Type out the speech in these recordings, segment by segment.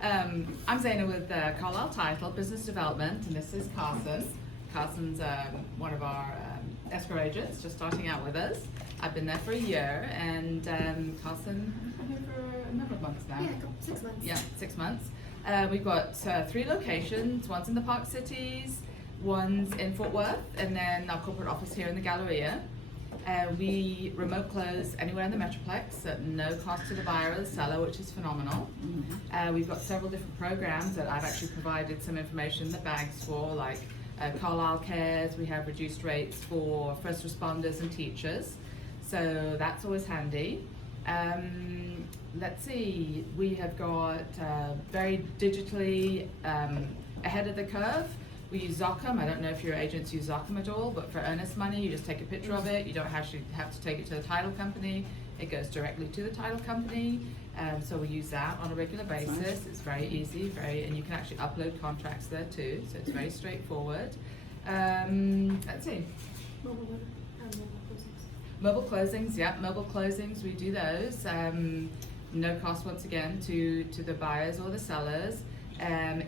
I'm Zaina with Carlisle Title Business Development, and this is Carson. Carson's one of our escrow agents, just starting out with us. I've been there for a year, and Carson has been here for a number of months now. Yeah, 6 months. Yeah, 6 months. We've got 3 locations. One's in the Park Cities, one's in Fort Worth, and then our corporate office here in the Galleria. We remote close anywhere in the Metroplex at no cost to the buyer or the seller, which is phenomenal. We've got several different programs that I've actually provided some information in the bags for, like Carlisle Cares. We have reduced rates for first responders and teachers, so that's always handy. Let's see, we have got very digitally ahead of the curve. We use Zochem. I don't know if your agents use Zochem at all, but for earnest money, you just take a picture of it. You don't actually have to take it to the title company. It goes directly to the title company. So we use that on a regular basis. Nice. It's very easy, and you can actually upload contracts there too. So it's very straightforward. Let's see. Mobile closings, yeah, mobile closings. We do those. No cost once again to the buyers or the sellers.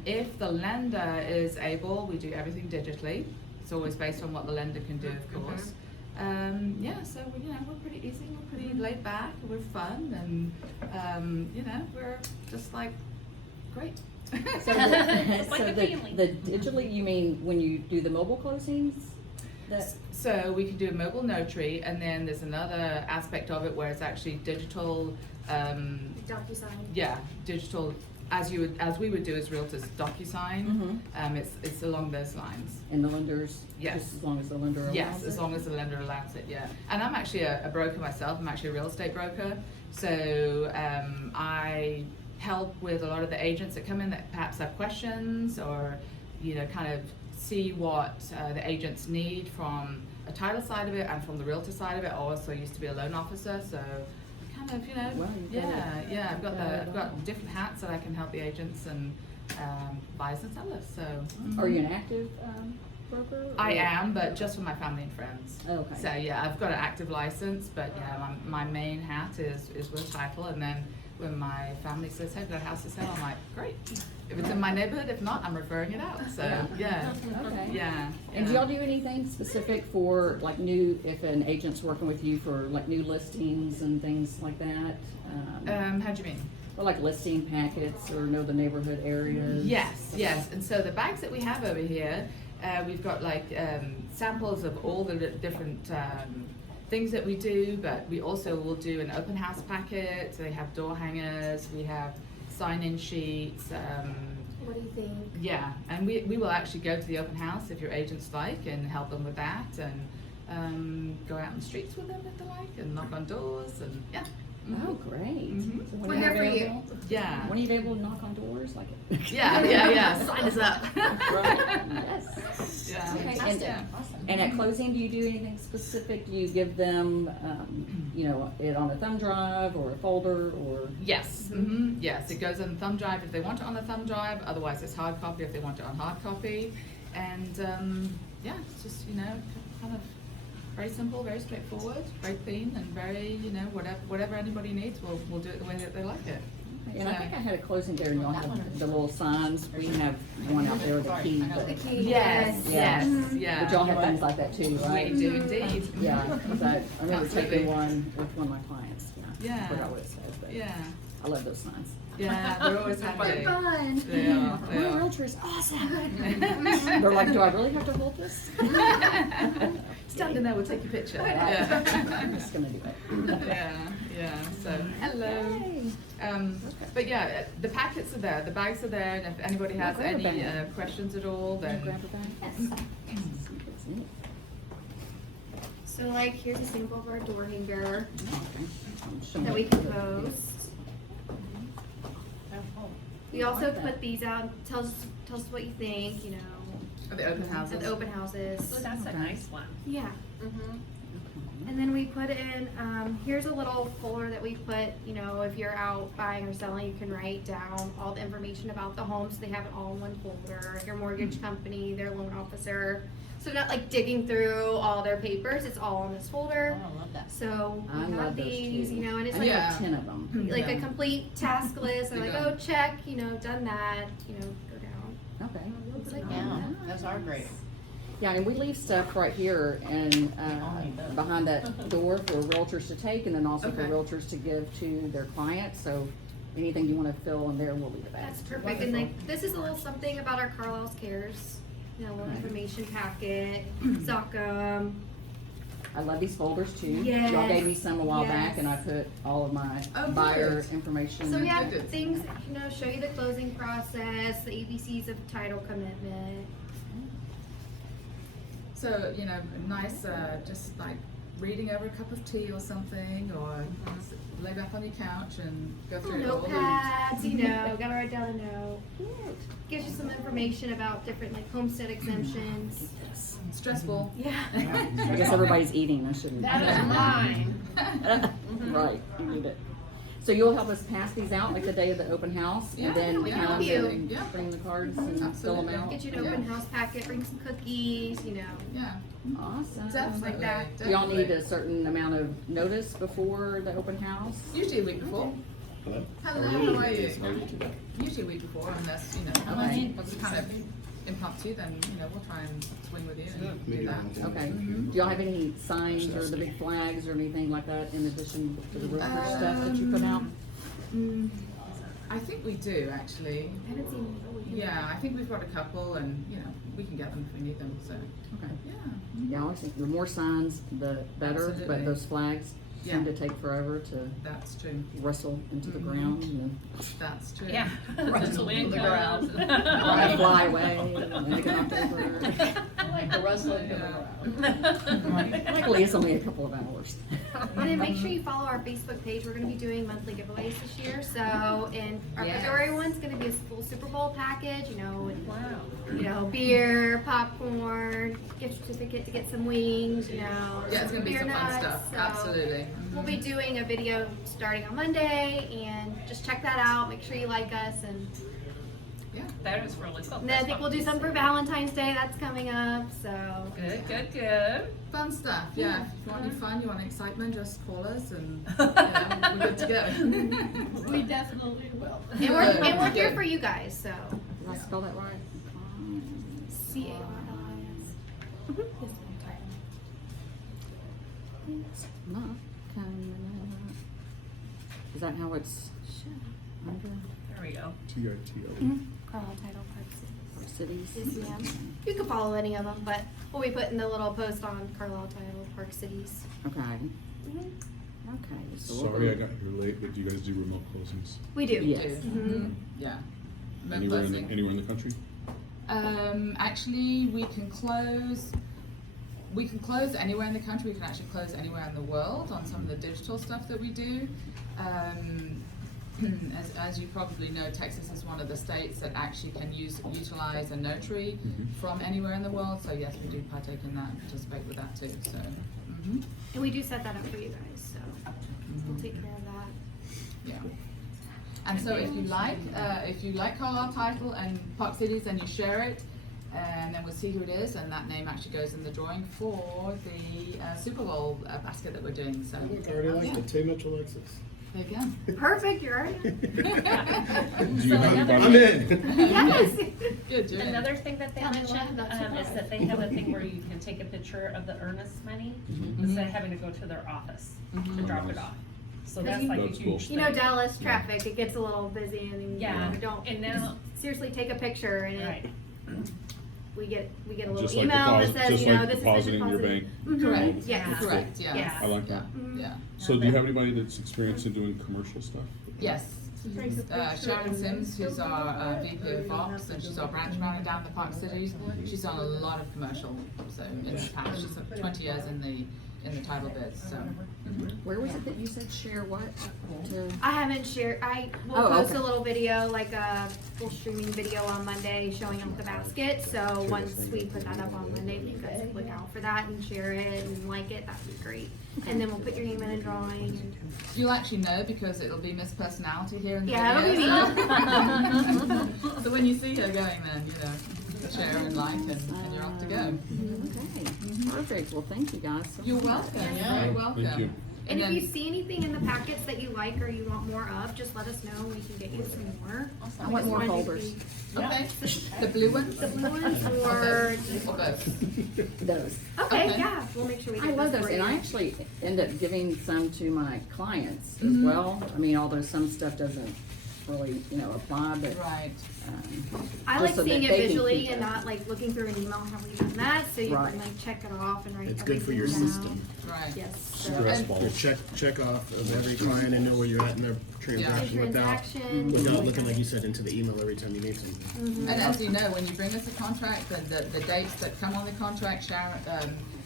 If the lender is able, we do everything digitally. It's always based on what the lender can do, of course. Yeah, so we're pretty easy, we're pretty laid back, we're fun, and we're just like great. So, the digitally, you mean when you do the mobile closings? So we can do a mobile notary, and then there's another aspect of it where it's actually digital. DocuSign. Yeah, digital. As we would do as realtors, DocuSign. It's along those lines. And the lenders, yes, just as long as the lender allows yes, it? as long as the lender allows it. Yeah. And I'm actually a broker myself. I'm actually a real estate broker. So I help with a lot of the agents that come in that perhaps have questions, or kind of see what the agents need from a title side of it and from the realtor side of it. I also used to be a loan officer, so kind of, well, I've got different hats that I can help the agents and buyers and sellers. So Are you an active broker? I am, but just for my family and friends. Okay. So yeah, I've got an active license, but yeah, my main hat is with title, and then when my family says, "Hey, I've got a house to sell," I'm like, "Great." If it's in my neighborhood, if not, I'm referring it out. So yeah. Okay. Yeah. And do y'all do anything specific for like if an agent's working with you for like new listings and things like that? How do you mean? Or like listing packets or know the neighborhood areas? Yes. And so the bags that we have over here, we've got like samples of all the different things that we do, but we also will do an open house packet. So they have door hangers, we have sign-in sheets. What do you think? Yeah, and we will actually go to the open house if your agents like, and help them with that, and go out in the streets with them if they like, and knock on doors, and yeah. Oh, great. So We're here for you. Yeah. When are you able to knock on doors? Like Yeah. Sign us up. Right. Yes. Yeah. Okay. And at closing, do you do anything specific? Do you give them, it on a thumb drive or a folder, or? Yes. Yes, it goes on the thumb drive if they want it on the thumb drive. Otherwise, it's hard copy if they want it on hard copy. And it's just kind of very simple, very straightforward, very clean, and very whatever anybody needs, we'll do it the way that they like it. And I think I had a closing there, and y'all have the little signs. We have one out there, the key. The key. Yes. Yeah. But y'all have things like that too, right? We do indeed. Yeah, because I remember Absolutely. taking one with one of my clients. I forgot what it says, but Yeah. I love those signs. Yeah, they're always handy. They're fun. They are. Well, Realtor is awesome. They're like, do I really have to hold this? Stand in there, we'll take your picture. I'm just gonna do it. Yeah. So hello. But yeah, the packets are there, the bags are there, and if anybody has Grab a any bag. questions at all, then Grab a bag. Yes. It's neat. So like, here's a sample of our door hanger Okay. that we can post. We also like that. put these out, tell us what you think, at the open houses. at the open houses. Oh, that's a nice one. Yeah. And then we put in, here's a little folder that we put, if you're out buying or selling, you can write down all the information about the home, so they have it all in one folder. Your mortgage company, their loan officer, So not like digging through all their papers, it's all in this folder. Oh, I love that. So I we love have those these, too. you know, and it's I like, Yeah. have 10 of them. like a Yeah. complete task list. I'm Big like, one. oh, check, you know, done that, you know, go down. Okay. It's like, Yeah, those are great. Yeah, and we leave stuff right here and Only those. behind that door for realtors to take, and then also for Okay. realtors to give to their clients. So anything you want to fill in there, we'll leave it back. That's perfect. And like, this is a little something about our Carlisle's Cares, you know, a little information packet, Zoho. I love these folders too. Yes. Y'all gave me some a while back, Yes. and I put all of my Oh, buyer good. information. So we in. have Good. things, that, you know, show you the closing process, the ABCs of title commitment. So, you know, nice, just like reading over a cup of tea or something, or lay back on your couch and go through it all. Notepads, you know, gotta write down a note. Gives you some information about different like homestead exemptions. Stressful. Yeah. I guess everybody's eating. I shouldn't. That is mine. Right, you need it. So you'll help us pass these out like the day of the open house, Yeah, and then we can come help you. and Yeah. bring the cards and fill them Absolutely. out. Get you an open house packet, bring some cookies, you know. Yeah, Awesome. definitely. like that. Do y'all need definitely. a certain amount of notice before the open house? Usually a week before. Hello? Hello, how are you? How are you today? Usually a week before, unless, you know, Okay. if it's kind of impromptu, then, you know, we'll try and swing with you and do that. Okay. Do y'all have any signs or the big flags or anything like that in addition to the realtor stuff that you put out? I think we do, actually. I haven't seen Yeah, I think we've got a couple, and, you know, we can get them if we need them, so, Okay. yeah. Yeah, I always think the more signs, the better, Absolutely. but those flags Yeah. seem to take forever to That's true. wrestle into the Mhm. ground and That's true. Yeah. Runs the wind comes. then fly away and then get knocked over. Like the rustling of the ground. Luckily, it's only a couple of hours. And then make sure you follow our Facebook page. We're gonna be doing monthly giveaways this year. So in our Yes. February one's gonna be a full Super Bowl package, you know, with, Wow. you know, beer, popcorn, gift certificate to get some wings, you know. Yeah, it's gonna be beer some fun nuts. stuff, So absolutely. We'll be doing a video starting on Monday, and just check that out. Make sure you like us, and Yeah. That is really cool. then I think we'll do some for Valentine's Day. That's coming up. So Good, good, good. Fun stuff, yeah. If you want any fun, you want excitement, just call us and, you know, we're good to go. We definitely will. and we're here for you guys. So Did I spell that right? CARLIS. It's not coming up. Is that how it's under There we go. TITO. Carlisle Title Park our cities? Cities. Yes, ma'am. You can follow any of them, but we'll be putting the little post on Carlisle Title Park Cities. Okay. Okay. So we'll Sorry I go- got here late, but do you guys do remote closings? We do. Yes. Mhm. Yeah. Anywhere in the, Closing. anywhere in the country? Actually, we can close anywhere in the country. We can actually close anywhere in the world on some of the digital stuff that we do. As you probably know, Texas is one of the states that actually can utilize a notary Mhm. from anywhere in the world. So yes, we do partake in that, participate with that too. So, And we do set that up for you guys, so we'll take care of that. yeah. And so if you like Carlisle Title and Park Cities, then you share it, and then we'll see who it is, and that name actually goes in the drawing for the Super Bowl basket that we're doing. So Look, I already like the Tay Mitchell Lexus. there you go. Perfect, you're already. Do you So have another- I'm in. Yes. Good, you're in. Another thing that they Yeah, mentioned that's is surprised. that they have a thing where you can take a picture of the earnest money Mhm. instead of having to go to their office to Mhm. drop it Nice. off. So that's like a That's cool. huge thing. You know, Dallas traffic, it gets a little busy, and Yeah, you don't. and now- just seriously take a picture, and Right. we get a little Just like email that says, just you know, like this is depositing in your bank. Correct. Yes. Correct. Yeah. Yeah. I like that. Yeah. So do you have anybody that's experienced in doing commercial stuff? Yes. Sharon Sims, who's our VP of Ops, and she's our branch manager down the Park Cities. She's done a lot of commercial, so in the past, she's had 20 years in the title bids. So Where was it that you said share what? To, I haven't shared. I will Oh, post okay. a little video, like a full streaming video on Monday showing off the basket. So once we put that up on Monday, you guys can look out for that and share it and like it. That'd be great. And then we'll put your name in a drawing. you'll actually know because it'll be Miss Personality here in the Yeah, it'll be video. So when you see her going, then you know. share and like, and you're off to go. Okay, perfect. Well, thank you guys. so You're much. welcome. You're Yeah. very welcome. Thank you. And if then- you see anything in the packets that you like or you want more of, just let us know. We can get you some more. I want more folders. Okay. The blue ones? The blue ones or Or both? Those. okay, Okay. yeah, we'll make sure we I get love those those, for and you. I actually end up giving some to my clients as well. I mean, although some stuff doesn't really, apply, but, Right. I just like so that seeing it they can visually keep and it. not like looking through an email. Have we done that? So you Right. can like check it off and write It's good for your everything down. system. Right. Yes. So- Stress And- balls. Your check off of every client and know where you're at in their transaction without looking, like you said, into the email every time you need something. And as you know, when you bring us a contract, then the dates that come on the contract, Sharon,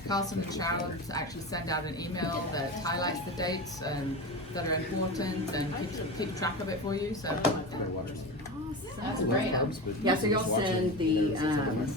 Carlson and Sharon actually send out an email that highlights the dates that are important and keep track of it for you, so. That's great. yeah, so y'all send the important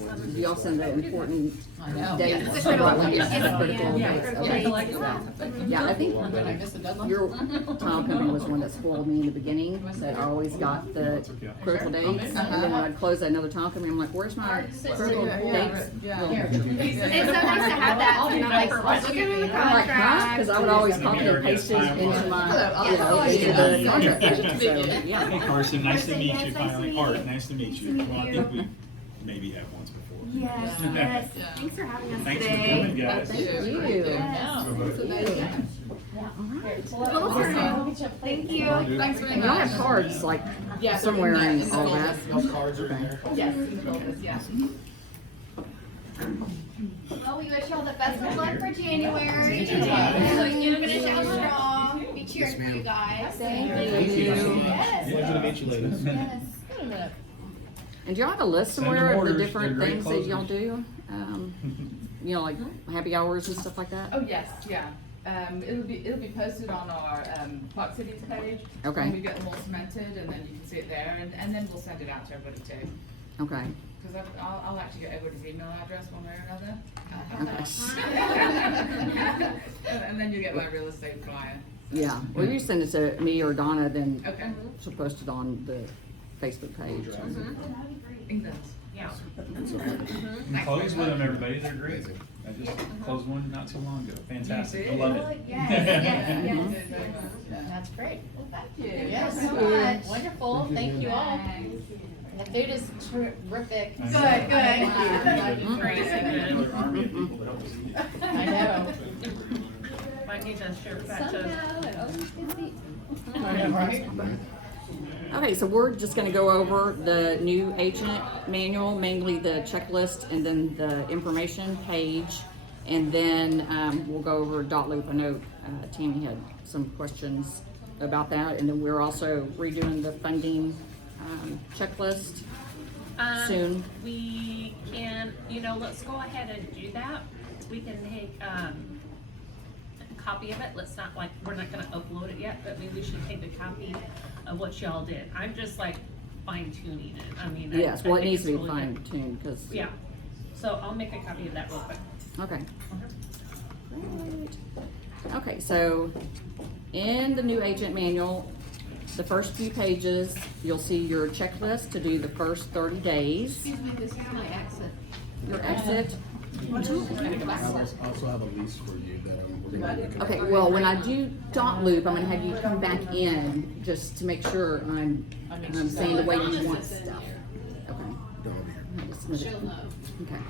I know. dates. It's a critical right, date. yeah, Yeah, critical yeah, dates, critical okay. dates. Yeah, I think Did I miss a deadline? your tile company was the one that spoiled me in the beginning, that I always got the critical dates, and then when I'd close another tile company, I'm like, where's my critical dates? Yeah. It's so nice to have that. So you're not like, look at the I'm like, huh? contract. Because I would always copy and paste it into my, into the contract. So, yeah. Hey Carson, nice to meet you Nice to finally. meet Art, you. nice to meet you. Nice to Well, I meet think you. we maybe have once before. Yes, yes. Yeah. Thanks for having us Thanks for today. coming, guys. Thank you. Yes. Well, thank you. Thanks very And y'all have much. cards, like, Yeah, somewhere in in the all folders. that. Those cards are in there. Yes, in the folders, yeah. Well, we wish you all the best of luck for January. And you're gonna finish out strong. Be cheering for you guys. Thank you. Yes. Pleasure to meet you, ladies. Yes. And do y'all have a list Send somewhere them of the orders. different They're great things that y'all closers. do? Like happy hours and stuff like that? Oh, yes, yeah. It'll be posted on our Park Cities page. Okay. When we get them all cemented, and then you can see it there, and then we'll send it out to everybody too. Okay. Because I'll actually get everybody's email address one way or another. And then you get my real estate flyer. Yeah, well, you send it to me or Donna, then Okay. she'll post it on the Facebook page. England. Yeah. You close with them, everybody. They're great. I just closed one not too long ago. Fantastic. I love it. Yes, yes, Mhm. yes. That's great. Well, thank you. Yes, so much. wonderful. Thank you all. The food is terrific. I Good, know. good. Crazy good. Army of people to help us eat it. I know. Might need to share Somehow it always gets eaten. I know, right? Okay, so we're just gonna go over the new agent manual, mainly the checklist and then the information page. And then, we'll go over Dotloop. I know, Tammy had some questions about that. And then we're also redoing the funding, checklist soon. We can, let's go ahead and do that. We can take, a copy of it. Let's not we're not gonna upload it yet, but maybe we should take a copy of what y'all did. I'm just like fine tuning it. I mean, Yes, well, it think needs to it's be really fine good. tuned, cause. Yeah, so I'll make a copy of that real quick. Okay. Great. Okay, so in the new agent manual, the first few pages, you'll see your checklist to do the first 30 days. Excuse me, this is my exit. Your exit. I also have a lease for you that we're gonna be looking at. Okay, well, when I do Dotloop, I'm gonna have you come back in just to make sure I'm saying the way you want stuff. Okay. Don't over here. Just move it. She'll know. Okay,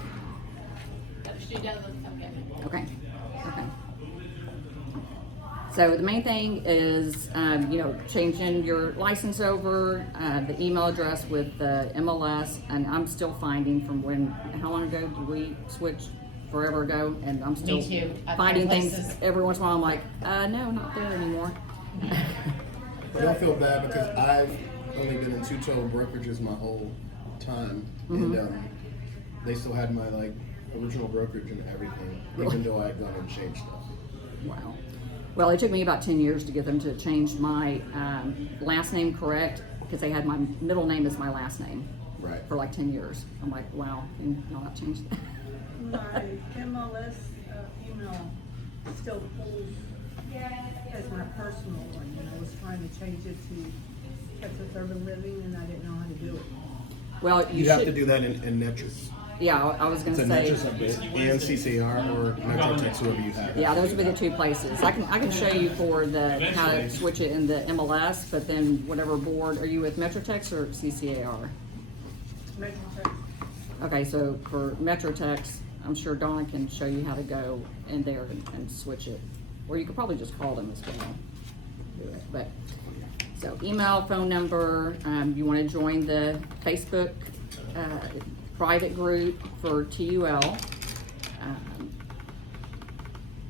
But she doesn't, okay. okay, okay. So the main thing is, changing your license over, the email address with the MLS, and I'm still finding from how long ago did we switch? Forever ago, and I'm still Me too. I've finding tried things places. every once in a while. I'm like, no, not there anymore. I don't feel bad because I've only been in two total brokerages my whole time, and they still had my original brokerage and everything, even though I had gone and changed stuff. Wow. Well, it took me about 10 years to get them to change my last name correct, because they had my middle name as my last name Right. for 10 years. I'm like, wow, can you not change that? My MLS email still pulls as my personal one, and I was trying to change it to Texas Urban Living, and I didn't know how to do it. Well, you You have to should, do that in Netris. yeah, I was It's gonna a say, Netris update and CCR or MetroTex, whoever you have. yeah, those would be the two places. I can show you for the, how to switch it in the MLS, but then whatever board, are you with MetroTex or CCAR? Metro. Okay, so for MetroTex, I'm sure Donna can show you how to go in there and switch it. Or you could probably just call them as well. Do it. But, so email, phone number, you wanna join the Facebook, private group for TUL.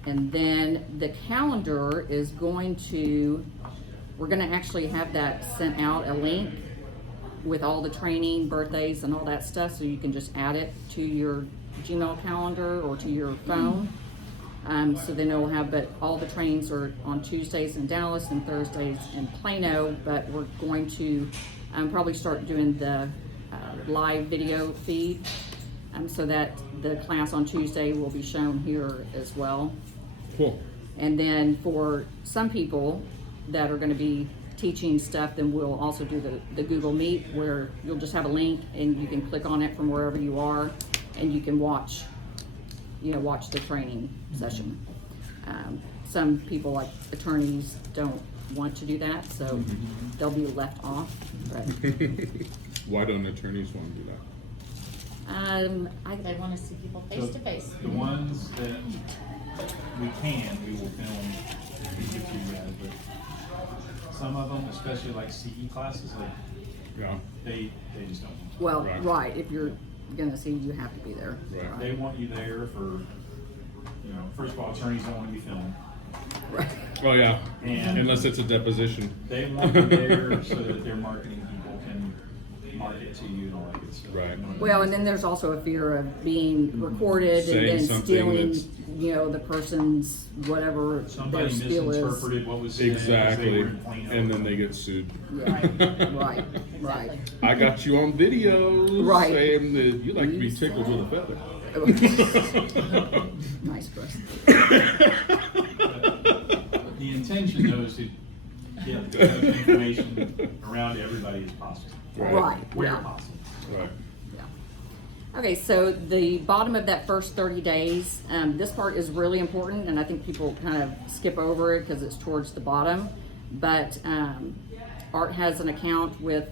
And then the calendar is going to, we're gonna actually have that sent out, a link with all the training, birthdays and all that stuff, so you can just add it to your Gmail calendar or to your phone. So then it'll have, but all the trainings are on Tuesdays in Dallas and Thursdays in Plano, but we're going to probably start doing the live video feed, so that the class on Tuesday will be shown here as well. Cool. And then for some people that are gonna be teaching stuff, then we'll also do the Google Meet, where you'll just have a link and you can click on it from wherever you are, and you can watch the training session. Some people, like attorneys, don't want to do that, so they'll be left off, but, Why don't attorneys want to do that? They wanna see people face to face. The ones that we will film and give to you guys, but some of them, especially like CE classes, like, Yeah, they just don't. well, Right. right, if you're gonna see, you have to be there. Right. They want you there for, first of all, attorneys don't want to be filmed. Right. oh yeah, And- unless it's a deposition. They want you there so that their marketing people can market to you and all that good stuff. Right. You know what I Well, mean? and then there's also a fear of being recorded Saying and then something stealing, that's- the person's, whatever Somebody their spiel is. misinterpreted what was said. 'cause they Exactly, were in Plano. and then they get sued. Yeah, right, right. I got you on video Right. saying that you like to be tickled with a feather. Nice press. The intention though is to get as much information around to everybody as possible. Right, Where yeah. possible. Right. Yeah. Okay, so the bottom of that first 30 days, this part is really important, and I think people kind of skip over it because it's towards the bottom. But Art has an account with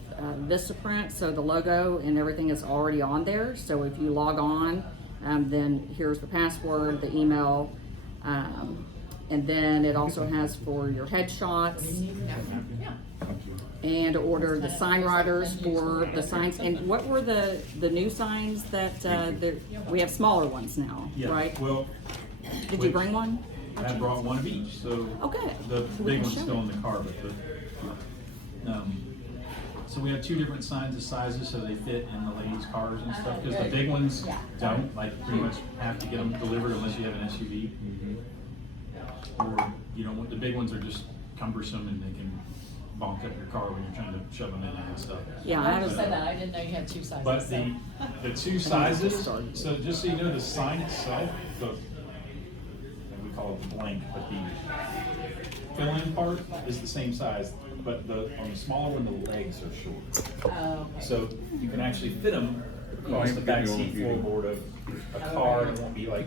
Vistaprint, so the logo and everything is already on there. So if you log on, then here's the password, the email, and then it also has for your headshots. And order the sign writers for the signs. And what were the new signs that, we have smaller ones now, Yeah, right? well, Did you bring one? I brought one of each, so. Okay. The We big can one's show still it. in the car, but so we have two different signs of sizes, so they fit in the ladies' cars and stuff, because the big ones don't, like, pretty much have to get them delivered unless you have an SUV. Or, the big ones are just cumbersome and they can bonk up your car when you're trying to shove them in and stuff. Yeah, I I just was, said that, I didn't know you had two sizes. But so. the two sizes, so just so you know, the sign itself, we call it the blank, but the fill-in part is the same size, but on the smaller one, the legs are short. Oh, okay. So you can actually fit them across the back seat floorboard of a car, and it won't be like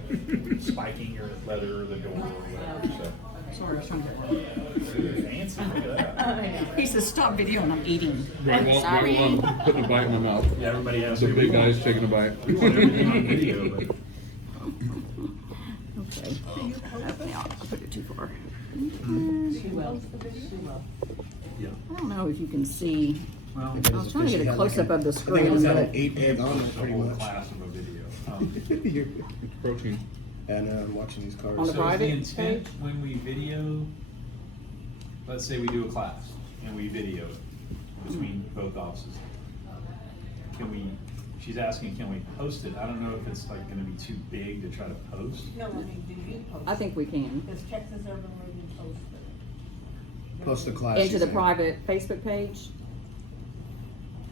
spiking your leather or the door or whatever, so. sorry, I was trying to get Fancy, look at that. He says, stop video and I'm eating. Right, well, Sorry. I'm putting a bite in my mouth. Yeah, everybody has. The to. big guy's taking a bite. We want everything on video, but. Okay. Now, I'll put it too far. She will. She will. Yeah. I don't know if you can see. Well, I was trying to get a close-up of the I think it screen, was at but an 8 egg on it, the pretty whole much. class of a video. It's protein. And I'm watching these cars. On the So private is the intent when we video, let's say we do a class and we video it between both offices. Can we, she's asking, can we post it? I don't know if it's like gonna be too big to try to post. No, I mean, do you post? I think we can. Does Texas Urban Radio post it? Post the class. Into she's the in. private Facebook page.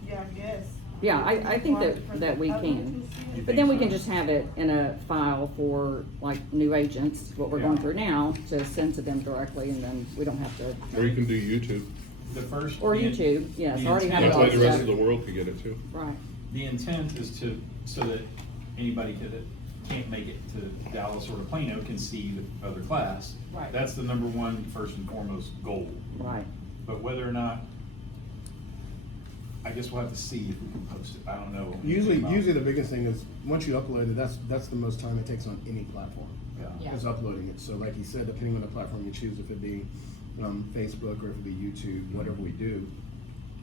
Yeah, I guess. Yeah, I think that we can. But then we can just have it in a file for like new agents, what we're going through now, to send to them directly, and then we don't have to, Or you can do YouTube. The first. or the- YouTube, yes, the already have intent- it That all way the rest set. of the world could get it too. Right, the intent is so that anybody that can't make it to Dallas or to Plano can see the other class. Right. That's the number one, first and foremost goal. Right. But whether or not, I guess we'll have to see if we can post it. I don't know. Usually the biggest thing is, once you upload it, that's the most time it takes on any platform. Yeah. Is uploading it. So like you said, depending on the platform you choose, if it be Facebook or if it be YouTube, whatever we do,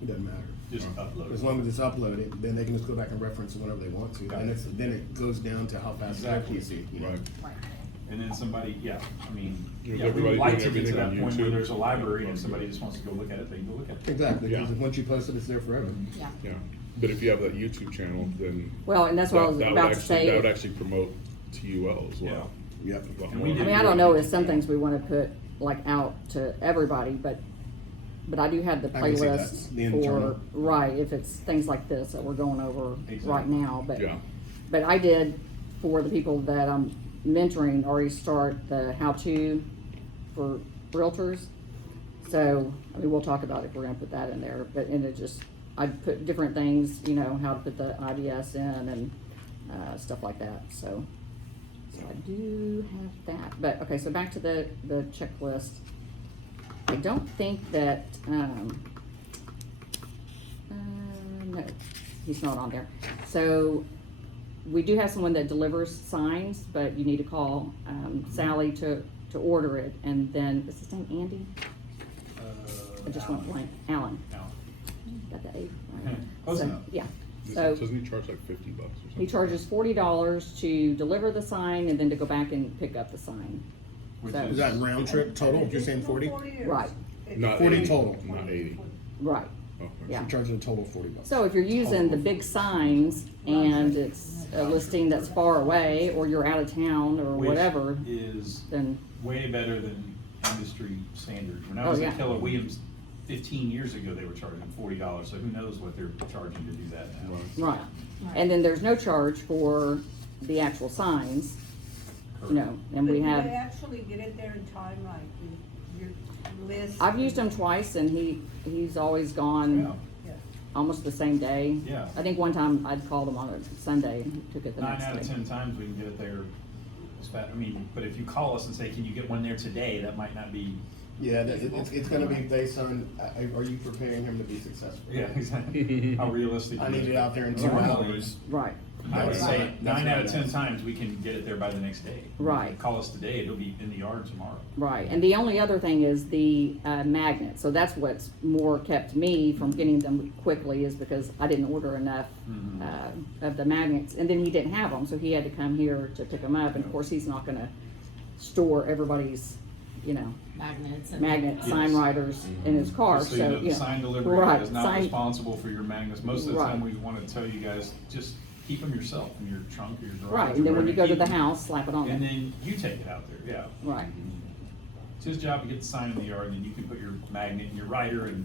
it doesn't matter. Just upload As it. long as it's uploaded, then they can just go back and reference it whenever they want to. Got And it. then it goes down to how fast their Exactly. PC. You know? Right. And then somebody, yeah, I mean, There's yeah, we would everybody like doing to get to everything that on point where YouTube. there's a library and somebody just wants to go look at it, they can go look at it. Exactly, because Yeah. once you post it, it's there forever. Yeah. Yeah, but if you have that YouTube channel, then. Well, and that's what I was that would about to actually- say. That would actually promote to UL as well. Yep. A lot And we more. did- I mean, I don't know if some things we wanna put like out to everybody, but I do have the I can see that, playlist the for, internal. right, if it's things like this that we're going over right Exactly. now, but. Yeah. But I did, for the people that I'm mentoring, already start the how-to for realtors. So, I mean, we'll talk about it, we're gonna put that in there, but, and it just, I put different things, you know, how to put the IDS in and, stuff like that, so. So I do have that, but, okay, so back to the checklist. I don't think that, no, he's not on there. So, we do have someone that delivers signs, but you need to call, Sally to order it, and then, is his name Andy? I just went blank, Alan, got the A. right. Close So, enough. Yeah, so, Doesn't he charge like $50 or something? he charges $40 to deliver the sign and then to go back and pick up the sign. Which So- Is that round trip total? You're saying 40? Right, Not 40 80, total. Not 80. right, Oh, okay. yeah. You're charging a total of $40. So if you're using the big signs and it's a listing that's far away, or you're out of town or Which whatever, is then, way better than industry standard. When I Oh, was yeah. at Keller Williams 15 years ago, they were charging $40, so who knows what they're charging to do that now. right. And then there's no charge for the actual signs, you know, and we But have, do they actually get it there in time, like your list? I've used him twice and he's always Yeah, gone almost the same day. Yeah. I think one time I'd called him on a Sunday and he took it the 9 next out of day. 10 times we can get it there. I mean, but if you call us and say, can you get one there today, that might not be. Yeah, it's gonna be based on, are you preparing him to be successful? Yeah, exactly. How realistic. I need it out there in 2 Normally, hours. Right, I would say That's 9 out of what 10 it is. times we can get it there by the next day. Right. Call us today, it'll be in the yard tomorrow. right. And the only other thing is the magnet. So that's what's more kept me from getting them quickly, is because I didn't order enough of the magnets. And then he didn't have them, so he had to come here to pick them up. And of course, he's not gonna store everybody's, you know, Magnets and. magnet sign writers in his car, Just so, so you know, you the know. sign delivery Right, is not sign- responsible for your magnets. Most of the time, Right. we wanna tell you guys, just keep them yourself in your trunk or your garage. Right, or and then when wherever you go to keep the them. house, slap it on And there. then you take it out there, yeah. Right, It's his job to get the sign in the yard, and then you can put your magnet and your writer and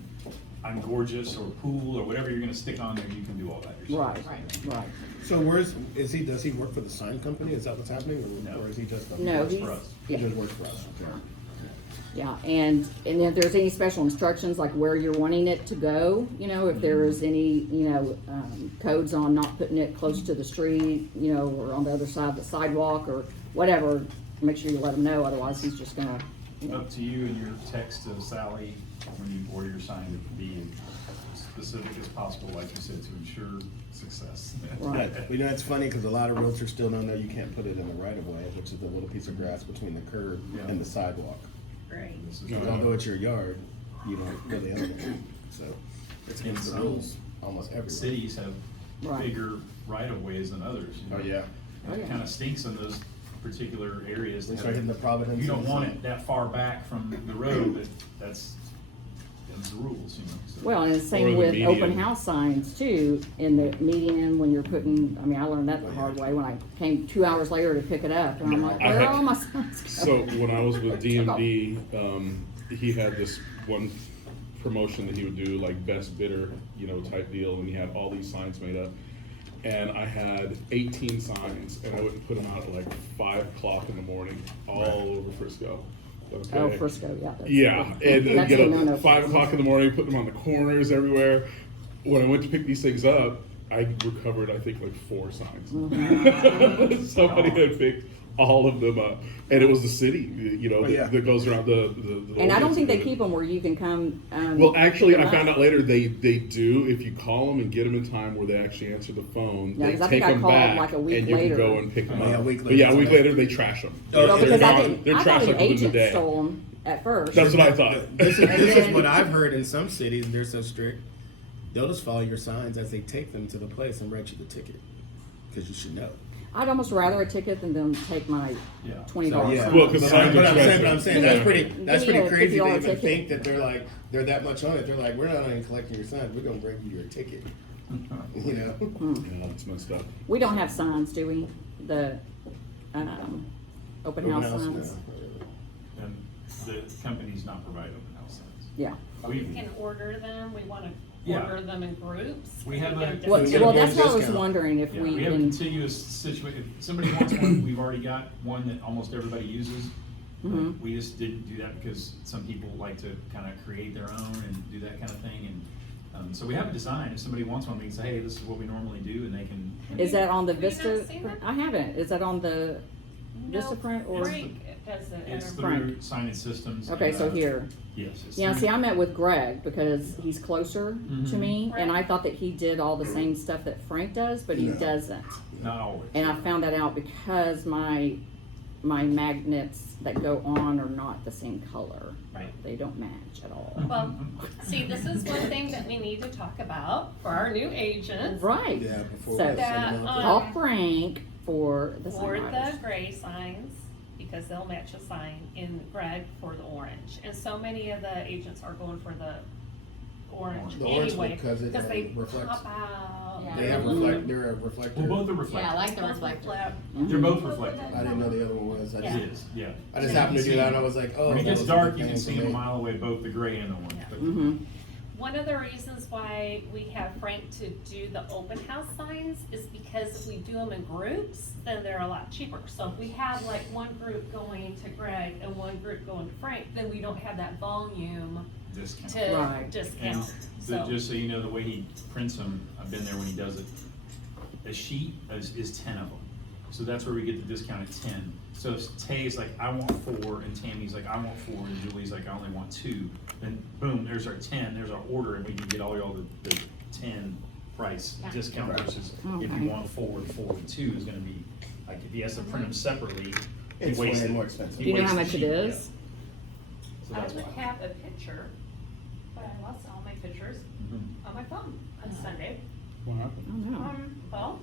I'm gorgeous or pool or whatever you're gonna stick on there, you can do all that yourself. right, right. So does he work for the sign company? Is that what's happening? No. Or is he just? No, works he's, for us. He yeah. just works for us, okay. Yeah, and if there's any special instructions, like where you're wanting it to go, you know, if there is any, you know, codes on not putting it close to the street, you know, or on the other side of the sidewalk or whatever, make sure you let him know, otherwise he's just gonna, you know. Up to you and your text to Sally when you order your sign to be as specific as possible, like you said, to ensure success. Right. You know, it's funny because a lot of realtors still don't know you can't put it in the right of way, which is the little piece of grass between the curb Yeah. and the sidewalk. Right. This is- Because although it's your yard, you don't really own it. So it's against the Some rules almost everywhere. Cities have Right. bigger right-of-ways than others. You know? Oh, yeah. And Oh, it yeah. kinda stinks in those particular areas. They to start have- hitting the Providence. You don't and want stuff. it that far back from the road, but that's the rules, you know. so. Well, and the Or same the with median. open house signs too, in the median, when you're putting, I mean, I learned that the hard way when I came 2 hours later to pick it up, and I'm like, I where had- are all my signs So going? when I was with DMD, he had this one promotion that he would do, like best bidder, you know, type deal, and he had all these signs made up. And I had 18 signs, and I wouldn't put them out at like 5 o'clock in the morning, all over Frisco. Okay. Oh, Frisco, yeah. that's- Yeah, and that's get a up no-no. at 5 o'clock in the morning, put them on the corners everywhere. When I went to pick these things up, I recovered, I think, like 4 signs. Mm-hmm. Somebody had picked all of them up, and it was the city, you know, Oh, yeah. that goes around the And I don't ordinance think they of it. keep them where you can come. Well, actually, pick I 'em found up. out later they do. If you call them and get them in time where they actually answer the phone, Yeah, they 'cause I take think I them called, back, like, a week and you later. can go and pick them Oh, yeah, up. a week But later, yeah, a week somebody- later they trash them. Oh, Well, yeah, because I they're didn't. they're I trash thought like an within the agent day. stole them at first. That's what I thought. This And is then- what I've heard in some cities. They're so strict. They'll just follow your signs as they take them to the place and write you the ticket because you should know. I'd almost rather a ticket than them take my Yeah. $20 Yeah. sign. Well, 'cause But signs are I'm expensive. saying that's Yeah. pretty Give me a crazy to $50 even ticket. think that they're that much on it. They're like, we're not even collecting your signs. We're gonna bring you your ticket. You know. Yeah, it's messed up. We don't have signs, do we? The open house Open signs. no. And the company's not provide open house signs. Yeah. We can order them, we wanna Yeah. order them in groups. We Can have get a- them Well, we different- get a well, that's what I was discount. wondering if Yeah, we we have a can. continuous situation. If somebody wants one, we've already got one that almost everybody uses. Mhm. We just didn't do that because some people like to kind of create their own and do that kind of thing. And so we have a design. If somebody wants one, we can say, hey, this is what we normally do, and they can. Is that on the Have you not Vista? seen Print? them? I haven't. Is that on the Vista No, print or? Frank does it. It's Frank. through Signage Systems. Okay, and, so here. Yes. It's Yeah, through- see, I met with Greg because he's closer to Mhm. me, and I Right. thought that he did all the same stuff that Frank does, but he No. doesn't. Not always. And I found that out because my magnets that go on are not the same color. Right. They don't match at all. Well, see, this is one thing that we need to talk about for our new agents. Right. Yeah, before So- we send them out there. Call Frank for the For sign the writers. gray signs, because they'll match a sign, in Greg for the orange. And so many of the agents are going for the orange The orange anyway, because it they reflects. pop out. Yeah. They have they're a reflector. Well, both are Yeah, I reflective. like the Both reflector. reflect. They're both reflective. I didn't know the other one was. It is, yeah. I just happened to do that and I was like, oh. When it that gets was a good dark, you thing can see for them a me. mile away, both the gray and the orange. But Mm-hmm. One of the reasons why we have Frank to do the open house signs is because if we do them in groups, then they're a lot cheaper. So if we have like one group going to Greg and one group going to Frank, then we don't have that volume discount. to Right. And discount, so, so. just so you know, the way he prints them, I've been there when he does it. A sheet is 10 of them. So that's where we get the discount at 10. So if Tay's like, I want 4, and Tammy's like, I want 4, and Julie's like, I only want 2, then boom, there's our 10, there's our order, and we can get all y'all the 10 price discount versus if Okay. you want 4 and 2 is gonna be, like, if he has to print them separately, he It's way wastes more it. expensive. Do you know how wastes much the it sheet, is? So I that's would why. have a picture, but I lost all my pictures Mhm. on my phone on Sunday. What happened? Oh, no. Well,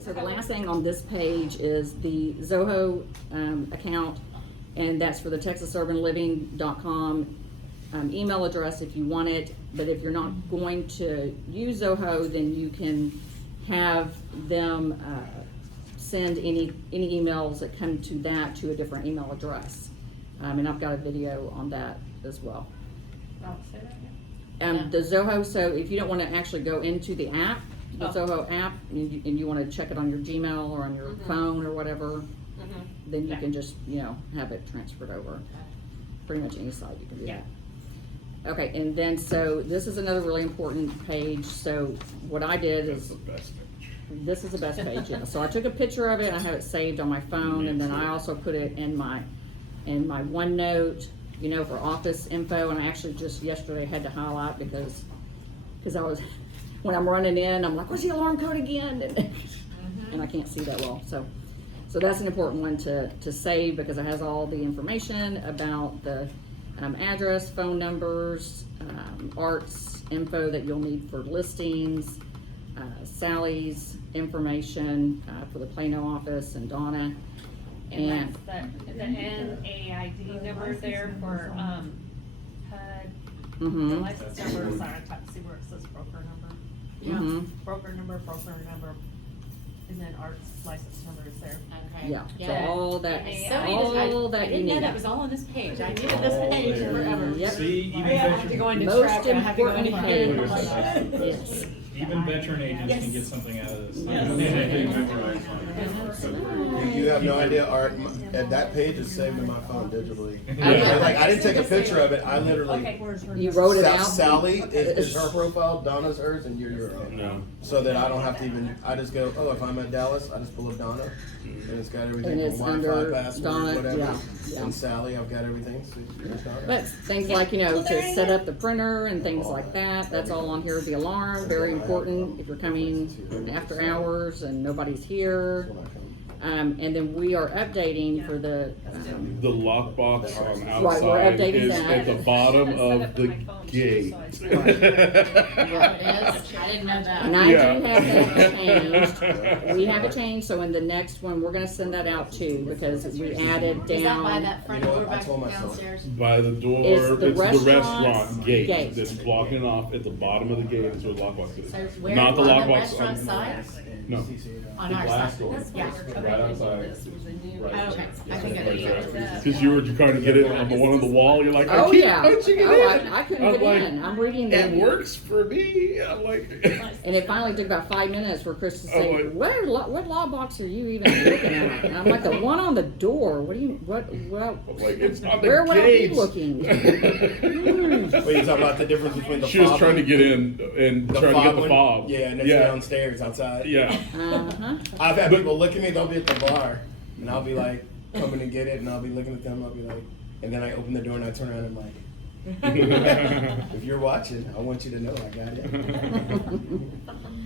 So the last thing on this page is the Zoho account, and that's for the TexasUrbanLiving.com email address if you want it. But if you're not going to use Zoho, then you can have them send any emails that come to that to a different email address. And I've got a video on that as well. I'll say that again. The Zoho, so if you don't want to actually go into the app, the Oh. Zoho app, and you want to check it on your Gmail or on your phone or whatever, then you Yeah. can just, have it transferred over. Pretty much any site you can do Yeah. that. Okay, and then, so this is another really important page. So what I did That's is, the best page. this is the best page, yeah. So I took a picture of it, I have it saved on my phone, and then I also put it in my OneNote, for office info, and I actually just yesterday had to highlight because I was, when I'm running in, I'm like, what's the alarm code again? And I can't see that well, so that's an important one to save because it has all the information about the address, phone numbers, arts info that you'll need for listings, Sally's information for the Plano office and Donna. And that's the NAID number there for, HUD. The Mm-hmm, license number is on top, see where it says broker number? mm-hmm, Broker number, and then Art's license number is there. Okay. yeah, so all that, Yeah. all that I you didn't know need. that was all on this page. I needed this page forever. Yep. See, even I have to go into Most track, and I have to go into important here. page. Yes. Even veteran agents can get something out of this. You have no idea, Art. That page is saved in my phone digitally. Yeah. Like, I didn't take a picture of it. I literally. You wrote it out? Sally is her profile, Donna's hers, and you're yours. No. So that I don't have to even. I just go. Oh, if I'm at Dallas, I just pull up Donna, and it's got everything. And it's from under Wi-Fi, password, Donna, whatever. yeah. And Sally, I've got everything. So here's Donna. But things like, to set up the printer and things like that, that's all on here. The alarm, very important if you're coming after hours and nobody's here. And then we are updating for the, The lockbox on we're outside updating is that. at the bottom of the gate. I didn't know that. and I Yeah. do have that changed. We have it changed, so in the next one, we're gonna send that out too, because we added Is that by down. that front You know door what? I back told myself. downstairs? By the door, It's the it's the restaurant's restaurant gate gate. that's blocking off at the bottom of the gate is where the lockbox is. So where, Not the on the lockbox restaurant on, side? no, On the our glass side? door, Yeah. right outside. Oh, okay. I think I did. Because you were trying to get it on the one on the wall, you're like, I Oh, keep yeah. punching it Oh, in. I couldn't I'm get like, in. I'm reading It the. works for me. I'm like, And it finally took about 5 minutes for Chris to say, like- what law box are you even looking at? And I'm like, the one on the door. What do you, what, I'm like, it's on the where would I be gate. looking? Wait, you talking about the difference between the She was fob trying to and- get in and the trying to get the one? fob. Yeah, and it's yeah. downstairs outside. Yeah. Uh-huh. I've had people look at me, they'll be at the bar, and I'll be like, coming to get it, and I'll be looking at them, I'll be like, and then I open the door and I turn around and I'm like, if you're watching, I want you to know I got it. You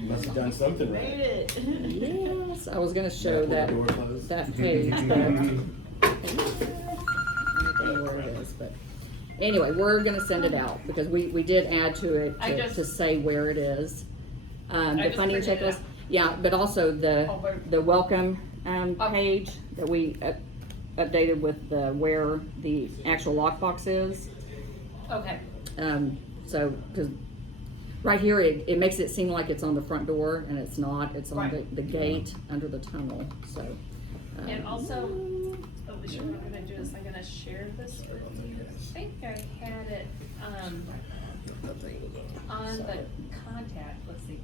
must have done something right. Yes, I was gonna show Pull the that, door closed. that page, but. I don't know where it is, but anyway, we're gonna send it out because we did add to it to say where it is. The just funding printed it checklist, out. yeah, but also the welcome, page that we updated with the, where the actual lockbox is. Okay. So, cause right here, it makes it seem like it's on the front door and it's not, it's on Right. the gate under the tunnel, so. And also, Alicia, what I'm gonna do is I'm gonna share this with you. I think I had it, on the contact, let's see,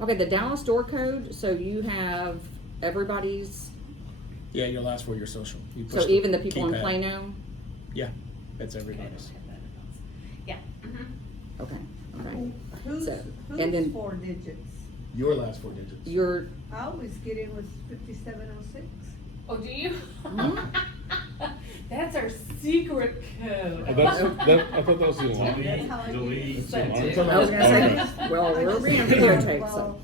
Okay, the Dallas door code, so you have everybody's, Yeah, your last for your social. You so push even the people in keypad. Plano? Yeah, that's everybody's. Yeah. Okay, okay. Who's, So, who's and then 4 digits? Your last 4 digits. your, I always get it with 5706. Oh, do you? Hmm? That's our secret code. Oh, I thought that was the alarm. That's how I get it. I was gonna say, well, we're being videotaped, so.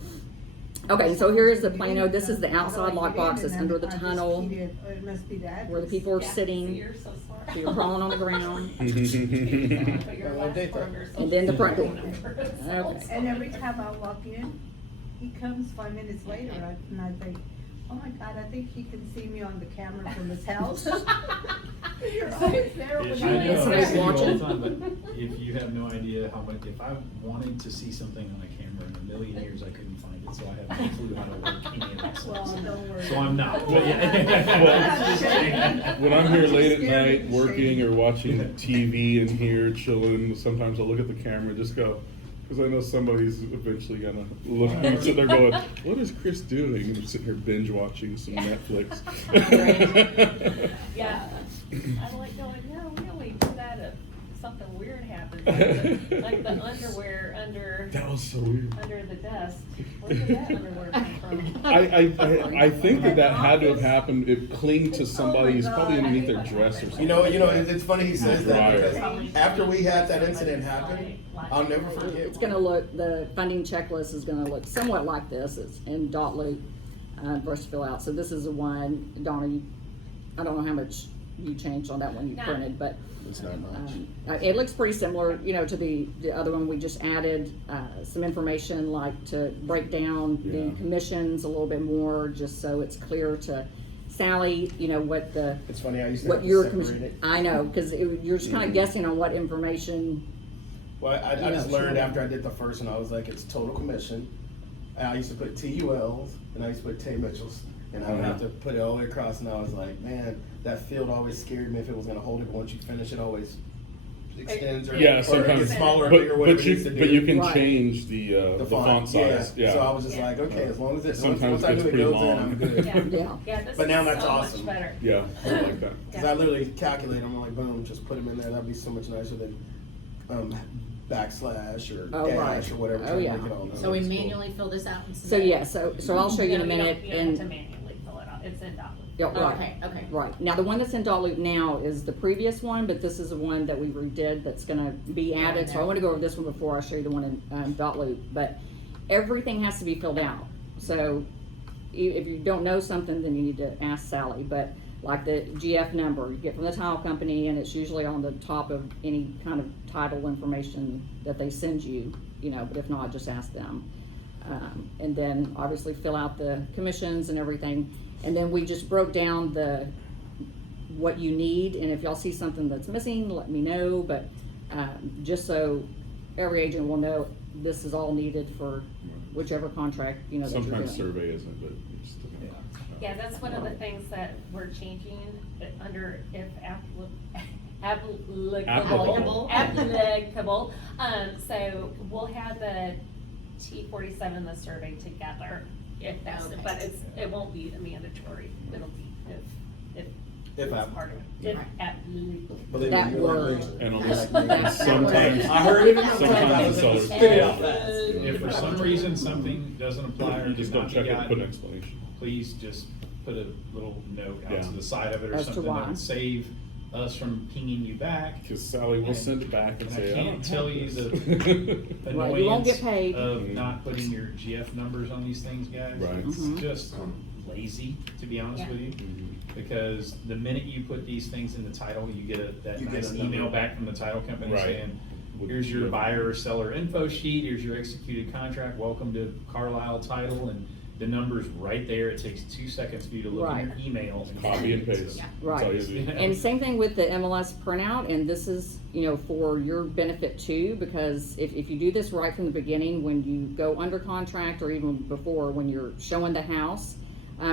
Okay, so here is the Plano, this is the outside lockbox, it's under the tunnel It must be the address. where the people are So sitting, you're so smart. so you're crawling on the ground, Put your Well, last update four that. of your and then the social front door. number. Okay. And every time I walk in, he comes 5 minutes later, and I think, oh my God, I think he can see me on the camera from his house. You're always there I when know, I I Somebody's see you all watching. the time, but if you have no idea how much, if I wanted to see something on a camera in a million years, I couldn't find it, so I have no clue how to work any of that Well, stuff. don't worry. So I'm not, but yeah. When I'm here late at night working or watching TV in here chilling, sometimes I'll look at the camera and just go, because I know somebody's eventually gonna look and sit there going, what is Chris doing? And I'm sitting here binge watching some Netflix. Yeah, I'm like going, no, we only do that if something weird happens, like the underwear under That was so weird. the desk. Where did that underwear come from? I think that had to have happened. It clinged to somebody's, probably underneath their dress or something. It's funny he says that because Dryer. after we had that incident happen, I'll never forget. It's gonna look, the funding checklist is gonna look somewhat like this, it's in Dotloop, for us to fill out, so this is the one, Donna, I don't know how much you changed on that one you None. printed, but It's not much. it looks pretty similar, to the other one. We just added some information like to break down the Yeah. commissions a little bit more, just so it's clear to Sally, what the, It's funny, I used to what have to your separate commission, it. I know, because you're just kind of guessing on what information. Well, I just learned after I did the first one, I was like, it's total commission. And I used to put TULs, and I used to put Tay Mitchells, and I would have to put it all the way across, and I was like, man, that field always scared me if it was gonna hold it, but once you finish it, always extends or, Yeah, or sometimes, gets smaller or bigger, whatever it needs to do. but you can Right. change the font size, Yeah. So I yeah. was just like, okay, as long as it, Sometimes once I it's knew it pretty goes in, long. I'm good. Yeah. Yeah. Yeah, this But now is that's so awesome. much better. Yeah, I like that. Because I literally calculate, I'm like, boom, just put them in there. That'd be so much nicer than backslash or Oh, dash right. or whatever. Oh, trying to yeah. make it all So we nice. manually fill this out and So submit? yeah, so I'll show you in a No, minute you don't have to and, manually fill it out, it's in Dotloop. yeah, right. Okay. Right, now the one that's in Dotloop now is the previous one, but this is the one that we redid that's gonna be added, so I wanna go over this one before I show you the one in, Dotloop, but everything has to be filled out. So, if you don't know something, then you need to ask Sally, but like the GF number, you get from the title company, and it's usually on the top of any kind of title information that they send you, you know, but if not, just ask them. And then obviously fill out the commissions and everything. And then we just broke down what you need, and if y'all see something that's missing, let me know, but, just so every agent will know, this is all needed for whichever contract, you know, that you're doing. Sometimes survey isn't, but it's still. Yeah, that's one of the things that we're changing under if applicable. So we'll have the T47 and the survey together if that's, Okay. but it won't be a mandatory. It'll be if If it's app- part of it. If applicable. Believe That me, you're like word. me. And on That- this, that sometimes, I heard it. sometimes the sellers. Spit it out fast. If for some reason something doesn't apply or You does just not don't be check it, put an gotten, explanation. please just put a little note out Yeah. to the side of it or As to something why. that would save us from pinging you back. Cause Sally will send it back and And I say, I can't don't tell have you this. Right, you won't get annoyance paid. of not putting your GF numbers on these things, guys. Right. It's Mhm. just lazy, to be honest Yeah. with you. Mhm. Because the minute you put these things in the title, you get that You get nice a number. email back from the title company Right. saying, With- here's your yeah. buyer or seller info sheet, here's your executed contract, welcome to Carlisle Title, and the number's right there. It takes 2 seconds for you to look in your email. Copy and paste. Yeah. That's all you Right. do. And same thing with the MLS printout, and this is, you know, for your benefit too, because if you do this right from the beginning, when you go under contract or even before, when you're showing the house,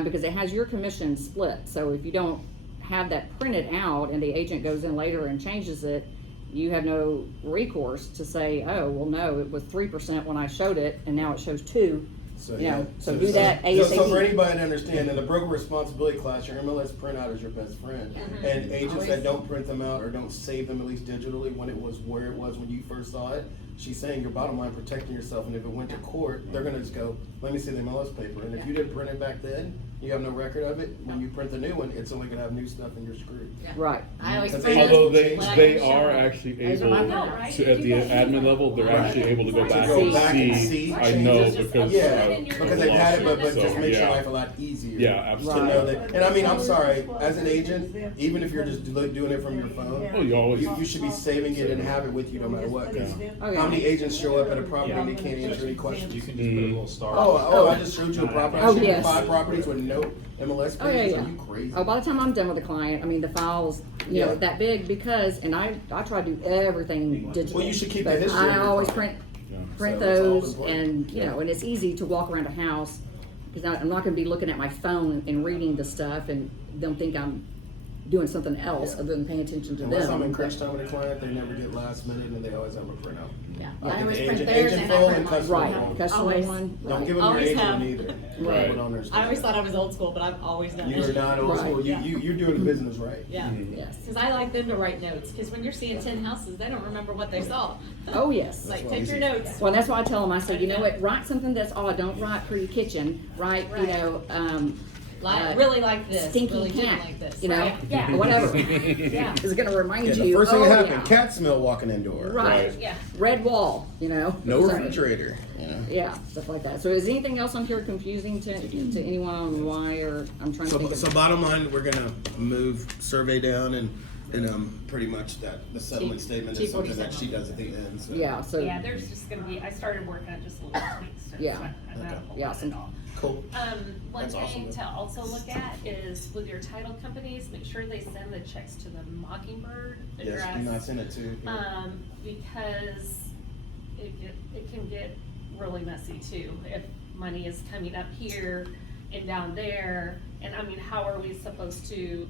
because it has your commission split, so if you don't have that printed out and the agent goes in later and changes it, you have no recourse to say, oh, well, no, it was 3% when I showed it, and now it shows 2%. So, Yeah, so do that So ASAP. for anybody to understand, in the broker responsibility class, your MLS printout is your best friend. And agents that don't print them out or don't save them at least digitally when it was where it was when you first saw it, she's saying your bottom line protecting yourself, and if it went to court, they're gonna just go, let me see the MLS paper. And if you didn't print it back then, you have no record of it, when you print the new one, it's only gonna have new stuff and you're screwed. Right. I always Because print agents it Although will they, when I they can show are them. actually Those are able my No, right? to, at the admin level, they're Right. actually able to go To back go and back and see, see I changes. know, Just because. upload Yeah, it in your because they've had it, but So, just makes your yeah. life a lot easier. Yeah, To absolutely. know that, and I mean, I'm sorry, as an agent, even if you're just doing it from your phone, Oh, you always. you should be saving it and have it with you no matter what, because Oh, yeah. how many agents show up at a property and they can't answer any questions? You can just put a little star. Oh, I just showed you a property, I Oh, showed you yes. 5 properties with no MLS Oh, yeah, pages, yeah. are you crazy? Oh, by the time I'm done with the client, I mean, the file's, you know, Yeah. that big, because, and I try to do everything digital. Well, you should keep the but history of I your always property. print So it's all those, important. and, you know, and it's easy to walk around a house, because I'm not gonna be looking at my phone and reading the stuff, and them think I'm doing something else Yeah. other than paying attention to Unless them. I'm in crunch time with a client, they never get last minute and they always have a printout. Yeah, Like I the always print agent- theirs agent and full I print and mine. customer Right, full. customer Always. one. Don't right. give them your Always agent have. either. Right. People don't understand. I always thought I was old school, but I've always done You it. are not old Right. school, you're doing business right. Yeah, Yes. because I like them to write notes, because when you're seeing 10 houses, they don't remember what they saw. Oh, yes. Like, That's take your why notes. Well, that's why I tell them, I say, you know what, write something that's odd, don't write pretty kitchen, write, you Right. know, Like, really like this, stinky really didn't cat, like this. you know, Right, yeah. whatever. Yeah. It's gonna remind Yeah, you. the first thing oh, that happened, yeah. cat smell walking indoor. Right. Yeah. Red wall, you know. No So, refrigerator, you know. Yeah, stuff like that. So is anything else on here confusing to anyone on why, or I'm trying to think of. So bottom line, we're gonna move survey down and pretty much that, the settlement statement is something that she does at the end, so. Yeah, so, Yeah, there's just gonna be, I started working on just little tweaks. So Yeah. it's not a whole Yeah, lot some- at all. Cool. One That's awesome, thing though. to also look at is with your title companies, make sure they send the checks to the Mockingbird Yes, address. do not send it to. Because it can get really messy too, if money is coming up here and down there, and I mean, how are we supposed to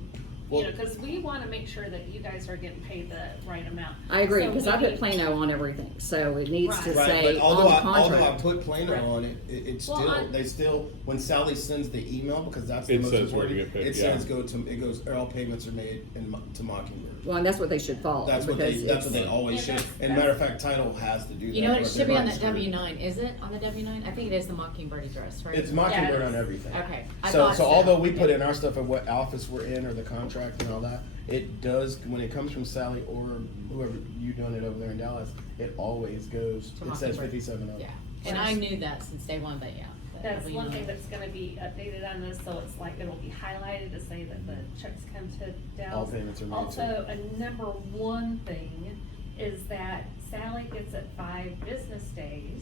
you know, cause we wanna make sure that you guys are getting paid the right amount. I agree, So because we I put need- Plano on everything, so it needs to Right. say but on although the although I contract. put Plano Right. on it, it's Well, still, they still, when Sally sends the email, because that's the It most says where important, to get paid, it yeah. says it goes, all payments are made to Mockingbird. Well, and that's what they should follow. That's what because that's what it's- they always Yeah, should, that's- and matter of fact, Title has to do that. You know what, or it they're should be on that screwed. W-9, is it on the W-9? I think it is the Mockingbird address, right? It's Mockingbird Yeah. on everything. Okay. I So, thought so although we put in our stuff of what office we're in or the contract and all that, it does, when it comes from Sally or whoever you doing it over there in Dallas, it always goes, To it says Mockingbird. 57 Yeah, and I knew that since day one, but yeah. That's one thing that's gonna be updated on this, so it's like, it'll be highlighted to say that the checks come to Dallas. All payments are made to- Also, a number one thing is that Sally gets it 5 business days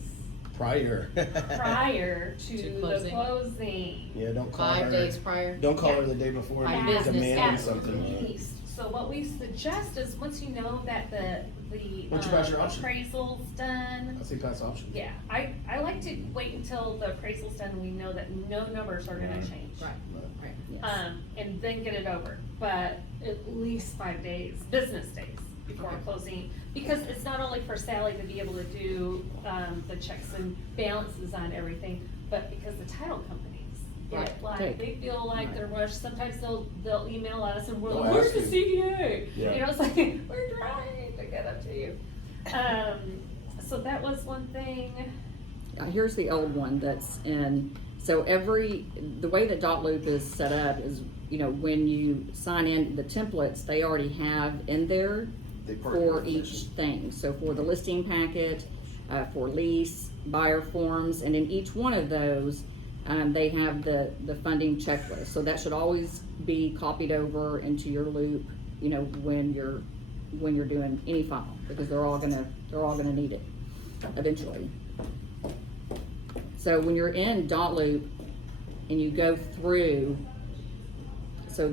prior. prior to To the closing. closing. Yeah, don't call 5 her. days prior. Don't call Yeah. her the day before Five and business demanding days. something. Least. So what we suggest is, once you know that the Once you pass your option. appraisal's done, I say pass option. yeah, I like to wait until the appraisal's done and we know that no numbers are gonna change. Right, right. Yes. And then get it over, but at least 5 days, business days before Okay. closing. Because it's not only for Sally to be able to do, the checks and balances on everything, but because the title companies Right. get like, Take. they feel like Right. they're rushed. Sometimes they'll email us and we're They'll like, where's ask the you. CDA? Yeah. You know, it's like, we're trying to get it to you. So that was one thing. Here's the old one that's in, so the way that Dotloop is set up is, you know, when you sign in the templates, they already have in there They park for your each information. thing. So for the listing packet, for lease, buyer forms, and in each one of those, they have the funding checklist. So that should always be copied over into your loop, you know, when you're doing any file, because they're all gonna need it eventually. So when you're in Dotloop and you go through, so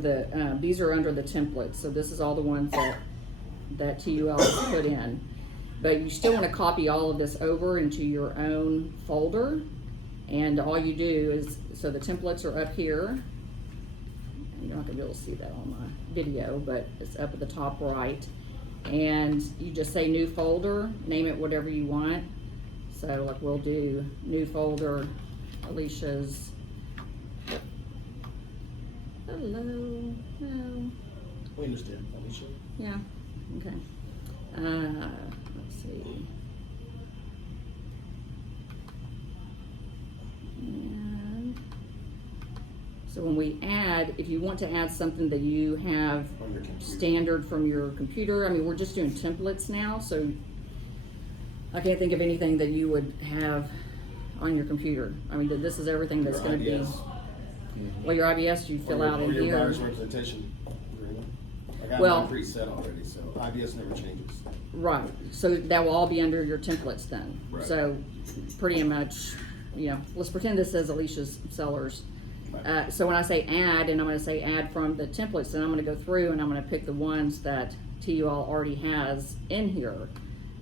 these are under the templates, so this is all the ones that TUL has put in. But you still wanna copy all of this over into your own folder, and all you do is, so the templates are up here. You're not gonna be able to see that on my video, but it's up at the top right. And you just say new folder, name it whatever you want. So like we'll do new folder, Alicia's. Hello. We understand, Alicia. Yeah, okay. Let's see. And so when we add, if you want to add something that you have On your computer. standard from your computer, I mean, we're just doing templates now, so I can't think of anything that you would have on your computer. I mean, this is everything that's gonna be, IBS. well, your IBS you fill out in Or your here. buyer's representation agreement. I got Well- mine preset already, so IBS never changes. Right, so that will all be under your templates then. Right. So pretty much, you know, let's pretend this says Alicia's Sellers. Right. So when I say add, and I'm gonna say add from the templates, then I'm gonna go through and I'm gonna pick the ones that TUL already has in here.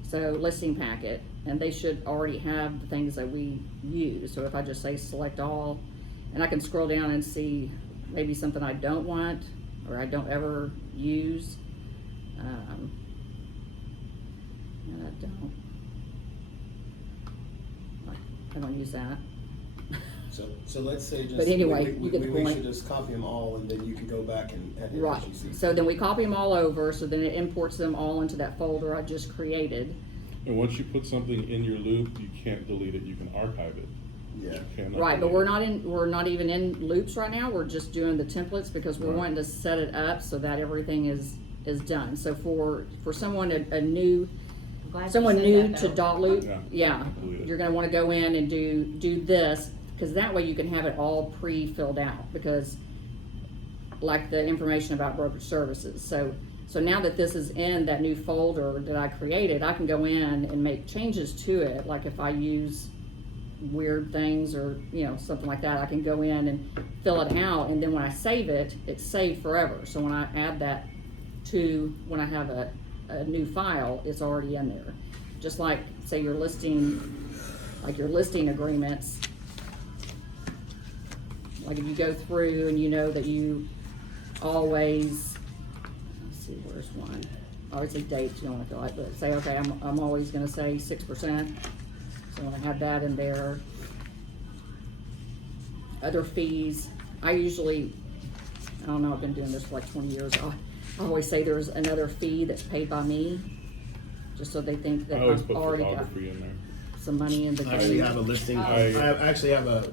So listing packet, and they should already have the things that we use. So if I just say select all, and I can scroll down and see maybe something I don't want, or I don't ever use. And I don't use that. So let's say just. But anyway, we- you get the we point. should just copy them all and then you can go back and edit Right, as you see. so then we copy them all over, so then it imports them all into that folder I just created. And once you put something in your loop, you can't delete it, you can archive it. Yeah. You cannot Right, but delete we're not even in loops right now, we're just doing the templates because we're Right. wanting to set it up so that everything is done. So for someone, a new, I'm glad you someone said new that, to though. Dotloop, Yeah. yeah, Delete it. you're gonna wanna go in and do this, cause that way you can have it all pre-filled out, because like the information about brokerage services. So now that this is in that new folder that I created, I can go in and make changes to it, like if I use weird things or, you know, something like that, I can go in and fill it out, and then when I save it, it's saved forever. So when I add that to, when I have a new file, it's already in there. Just like, say your listing, like your listing agreements, like if you go through and you know that you always see, where's one? Obviously dates, you don't have to like, but say, okay, I'm always gonna say 6%. So I have that in there. Other fees, I usually, I don't know, I've been doing this for like 20 years. I always say there's another fee that's paid by me, just so they think that I always I've put already got photography in there. some money in the I actually game. have a listing. I- I actually have a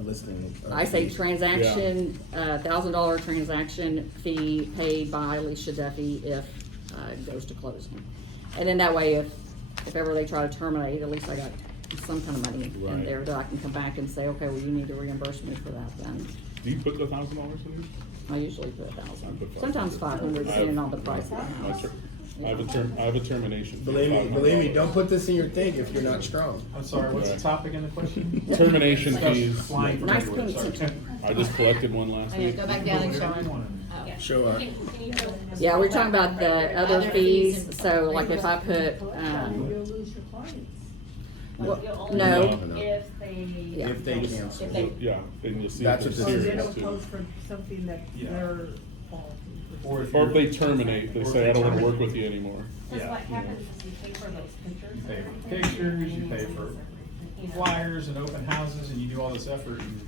listing. I say transaction, $1,000 transaction fee paid by Alicia Duffy if it goes to closing. And then that way, if ever they try to terminate, at least I got some kind of money in Right. there that I can come back and say, okay, well, you need to reimburse me for that then. Do you put the $1,000 in I usually put I 1,000, put 500. sometimes 500, depending on the price of the there? house. I have a termination. fee of Believe me, $500. don't put this in your thing if you're not strong. I'm sorry, what's the topic in the question? Termination Stuff's fees. flying from Nice everywhere, pink sorry. I just collected one last Okay, week. go back down and show Whatever you him. want. Oh. Sure. Can you go? Yeah, we're talking about the other Other fees, fees. so like if I put, You'll lose your clients. well, You'll only no. if they. Yeah. If they cancel. If they- Yeah, and you'll see That's if what they're this Or is. they serious don't too. post for something that Yeah. they're faulty. Or Or if they terminate, they Or if say, they I don't wanna work terminate. with you anymore. Because Yeah. what happens is you pay for those pictures. You pay and for everything. pictures, you pay for You know. flyers and open houses, and you do all this effort. And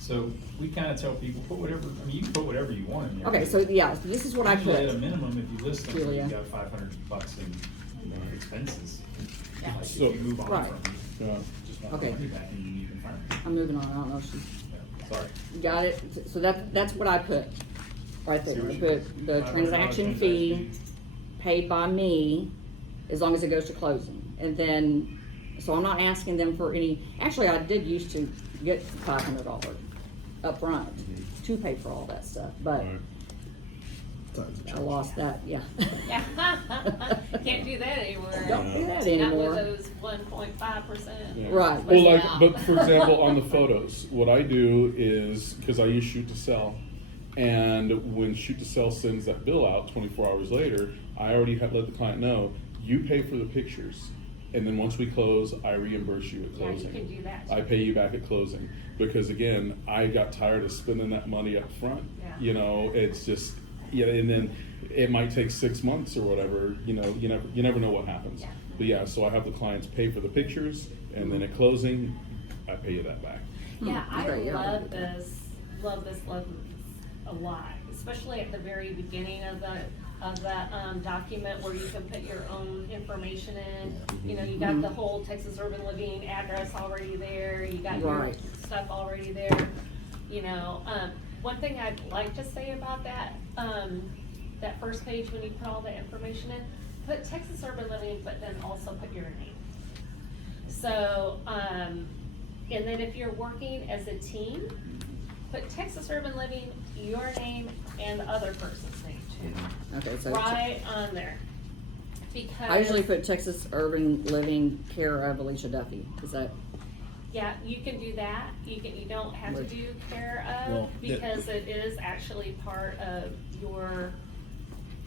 so we kind of tell people, put whatever, I mean, you can put whatever you want in there. okay, so yeah, this is what I Usually at a put. minimum, if you list them, Julia. you got $500 in expenses. Yeah. Like, So- if you move on Right. from, Yeah. just want Okay. the money back and you even fire me. I'm moving on, I don't know if she's. Yeah, sorry. Got it, so that's what I put, right See there, what I you- put the $500 transaction fee paid by me, as long as it goes to closing, and then, so I'm not asking them for any, actually, I did used to get $500 upfront to pay for all that stuff, but Right. Tons of I charge. lost that, yeah. Yeah. Can't do that anymore. Don't do that Not anymore. with those 1.5%. Yeah. Right. Well, like, Yeah. but for example, on the photos, what I do is, cause I use Shoot to Sell, and when Shoot to Sell sends that bill out 24 hours later, I already have let the client know, you pay for the pictures, and then once we close, I reimburse you at Yeah, you closing. can do that. I pay you back at closing, because again, I got tired of spending that money up front. Yeah. You know, it's just, yeah, and then it might take 6 months or whatever, you know, you never know what happens. Yeah. But yeah, so I have the clients pay for the pictures, and then at closing, I pay you that back. Yeah, I Great, yeah. love this a lot, especially at the very beginning of that document where you can put your own information in. You know, you got the whole Texas Urban Living address already there, you got your Right. stuff already there. You know, one thing I'd like to say about that, that first page when you put all the information in, put Texas Urban Living, but then also put your name. So, and then if you're working as a team, put Texas Urban Living, your name, and the other person's name too. Okay, so Right on there. Because. I usually put Texas Urban Living care of Alicia Duffy, is that, Yeah, you can do that. You don't have to do care Well, of, because it is actually part of your,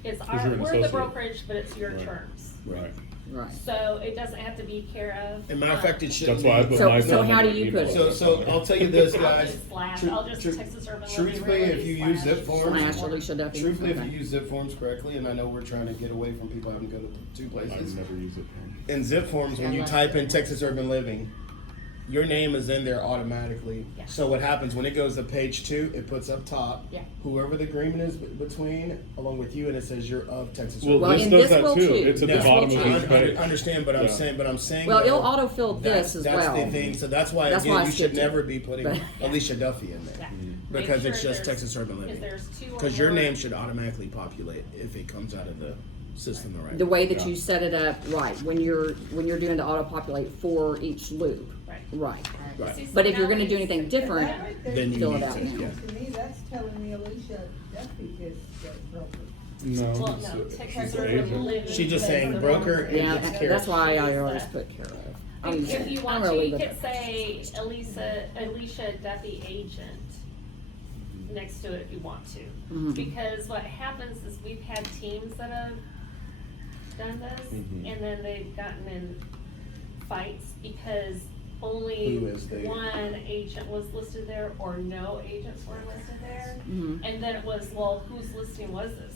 it's 'Cause our, you're an we're the associate. brokerage, but it's your Right. terms. Right. right? So it doesn't have to be care of. As a matter of fact, it shouldn't That's why I be. put So- my. so how do you email put it? address So on there. I'll tell you this, I'll guys. just slash, Tru- I'll just tru- Texas Urban Living. Truthfully, if you use zip forms, Slash Alicia Duffy. truthfully, if Okay. you use zip forms correctly, and I know we're trying to get away from people having to go to two I places. never use it. In zip forms, when you type in Texas Urban Living, your name is in there automatically. Yeah. So what happens when it goes to page 2, it puts up top Yeah. whoever the agreement is between, along with you, and it says you're of Texas Well, Well, this in does this that will too. too. It's at the This bottom will of too. each page. Understand, but Yeah. I'm saying. Well, though, it'll autofill this as that's well. the thing. So that's why That's again why I you should skipped it. never be putting But- Alicia Duffy in there. Yeah. Because Make it's sure just there's- Texas Urban Living. If there's two or Because your more- name should automatically populate if it comes out of the system the right The way that Yeah. you set it up, right, when you're doing the auto-populate for each loop, Right. right. Right. See, so But if you're now gonna do it's- anything different, That right there Then you fill need it out. to, yeah. To me, that's telling me Alicia Duffy is the broker. No, Well, it's no, a- Texas it's an Urban agent. Living. She's just is saying the broker one- and Yeah, it's care. that's why I She's always the- put care of. If you want I'm to, gonna you leave it could at say Alicia Duffy Agent next to it if you want to. Mhm. Because what happens is we've had teams that have done this, Mhm. and then they've gotten in fights because only Who is the- one agent was listed there or no agents were listed there. Mhm. And then it was, well, whose listing was this?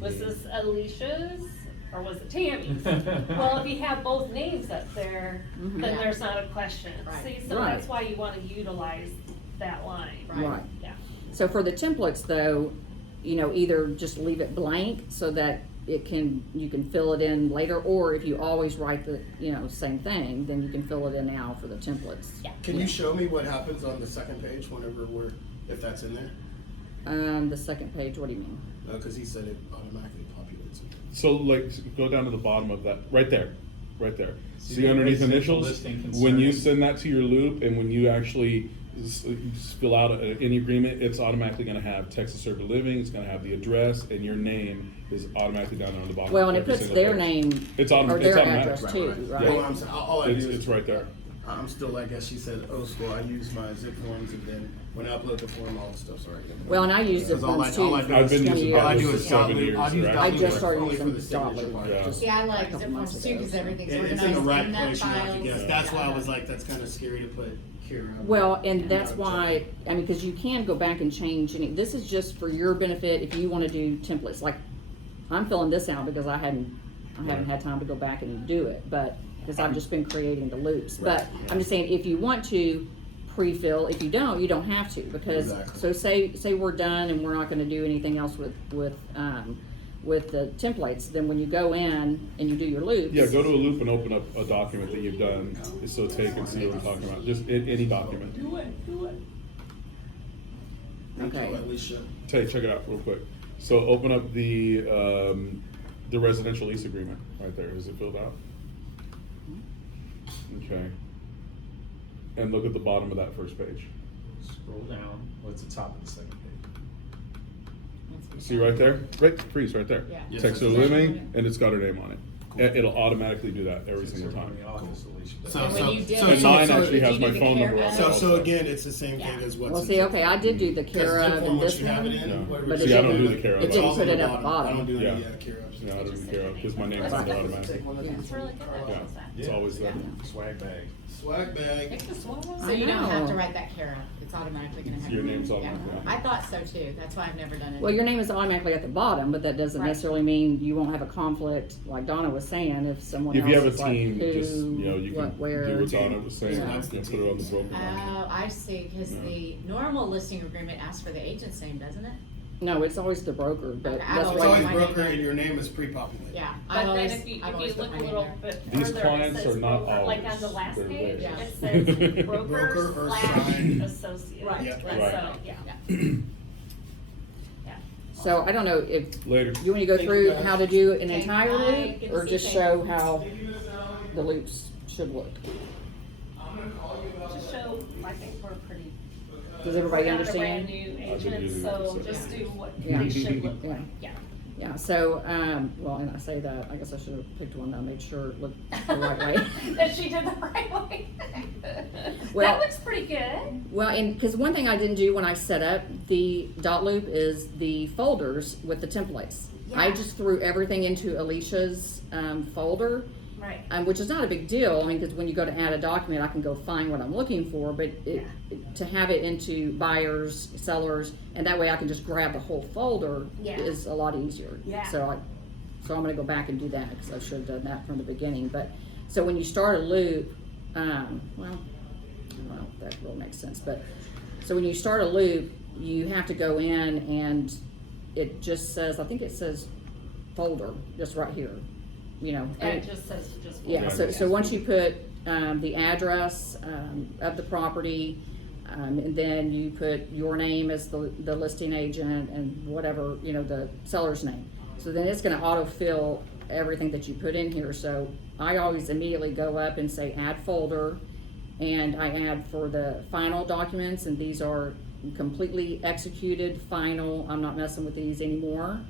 Was this Alicia's or was it Tammy's? Well, if you have both names up there, then there's not a question. Right. See, so Right. that's why you wanna utilize that line. Right. Yeah. So for the templates though, you know, either just leave it blank so that you can fill it in later, or if you always write the, you know, same thing, then you can fill it in now for the templates. Yeah. Can you show me what happens on the second page whenever if that's in there? The second page, what do you mean? Because he said it automatically populates it. So like, go down to the bottom of that, right there. See the underneath residential initials? listing When you concerns. send that to your loop and when you actually fill out any agreement, it's automatically gonna have Texas Served Living, it's gonna have the address, and your name is automatically down there on the bottom. Well, and of it every puts single their page. name It's or automatic. their It's automatic. address too, right? Well, I'm saying, all I do is. It's right there. I'm still like, as she said, old school. I use my zip forms, and then when I upload the form, all the stuff's already in there. Well, and I use zip Because all forms all too I do for I've is- been 20 using all I years. do Dotloop is for 7 Dotloop. years, I'll use right? I Dotloop just started only using for the signature Dotloop. part. Yeah. just See, I a like couple zip months forms too, ago, cause so. everything's It's organized in the right in that place, you have to file. guess. That's why I was like, that's kind of scary to put Kira. Well, and that's why, I mean, because you can go back and change any, this is just for your benefit if you want to do templates. Like, I'm filling this out because I haven't had time to go back and do it, but, because I've just been creating the loops. But I'm just saying, if you want to pre-fill, if you don't, you don't have to, because, Exactly. so say we're done and we're not going to do anything else with the templates, then when you go in and you do your loops. Yeah, go to a loop and open up a document that you've done, so Tay can see what I'm talking about, just any document. Do it. Okay. Alicia. Tay, check it out real quick. So open up the residential lease agreement, right there, is it filled out? Okay. And look at the bottom of that first page. Scroll down, what's the top of the second page? See right there? Right, freeze right there. Yeah. Yes, Texas it's- Living, and it's got her name on it. It'll automatically do that every single time. In the office, Alicia. So- And when you did. And it, mine so actually did has you my do the phone number care on it of? also. So again, it's the same thing as what's. Well, in see, zip okay, I did do the Because care zip of form, and once this you have it one. in, Yeah. whatever But you it See, I don't didn't- do the care of. it It's didn't all put in it the at the I bottom. don't do any Yeah. care of. No, I don't do the care of, because my name is Right. under automatic. That's really good. Yeah, it's Yeah. always there. Swag bag. Swag bag. Pick the swag. So you don't have to know. write that care of, it's automatically gonna have. Your name's Yeah. automatically on it. I thought so too, that's why I've never done it. Well, your name is automatically at the bottom, but that doesn't Right. necessarily mean you won't have a conflict, like Donna was saying, if someone If else you have a is like, team, just, who, you know, you can what, where. do what Donna was saying, Yeah. and put it on the broker line. Oh, I see, cause Yeah. the normal listing agreement asks for the agent's name, doesn't it? No, it's always the broker, but Okay, I that's always It's why. always my broker name. and your name is pre-populated. Yeah. But I've then always- if you I've always put look my a name little there. bit These further, it clients says are not broker, like on always- the last they're page, there. it says Broker broker or slash sign. associate. Right. Yeah. And Right. so, yeah. Yeah. So I don't know if, Later. you wanna go Thank through you, guys. how to do an Okay, entire bye. loop, Good or to see just you. show how the loops should look? Just show, I think we're pretty. Does everybody we're not a understand? brand new I do agent, do so that. just do what Yeah. they should look Yeah. like, yeah. Yeah, so, well, and I say that, I guess I should have picked one that made sure it looked the right way. That she did the right way. Well- That looks pretty good. Well, and, cause one thing I didn't do when I set up the Dotloop is the folders with the templates. I Yeah. just threw everything into Alicia's, folder, Right. which is not a big deal, I mean, cause when you go to add a document, I can go find what I'm looking for, but to have it into buyers, sellers, and that way I can just grab the whole folder Yeah. is a lot easier. Yeah. So I'm gonna go back and do that, cause I should have done that from the beginning, but, so when you start a loop, well, I don't know if that really makes sense, but, so when you start a loop, you have to go in and it just says, I think it says folder, just right here, you know. And it just says just. Yeah, so once you put, the address, of the property, and then you put your name as the listing agent and whatever, you know, the seller's name. So then it's gonna autofill everything that you put in here, so I always immediately go up and say add folder, and I add for the final documents, and these are completely executed, final, I'm not messing with these anymore.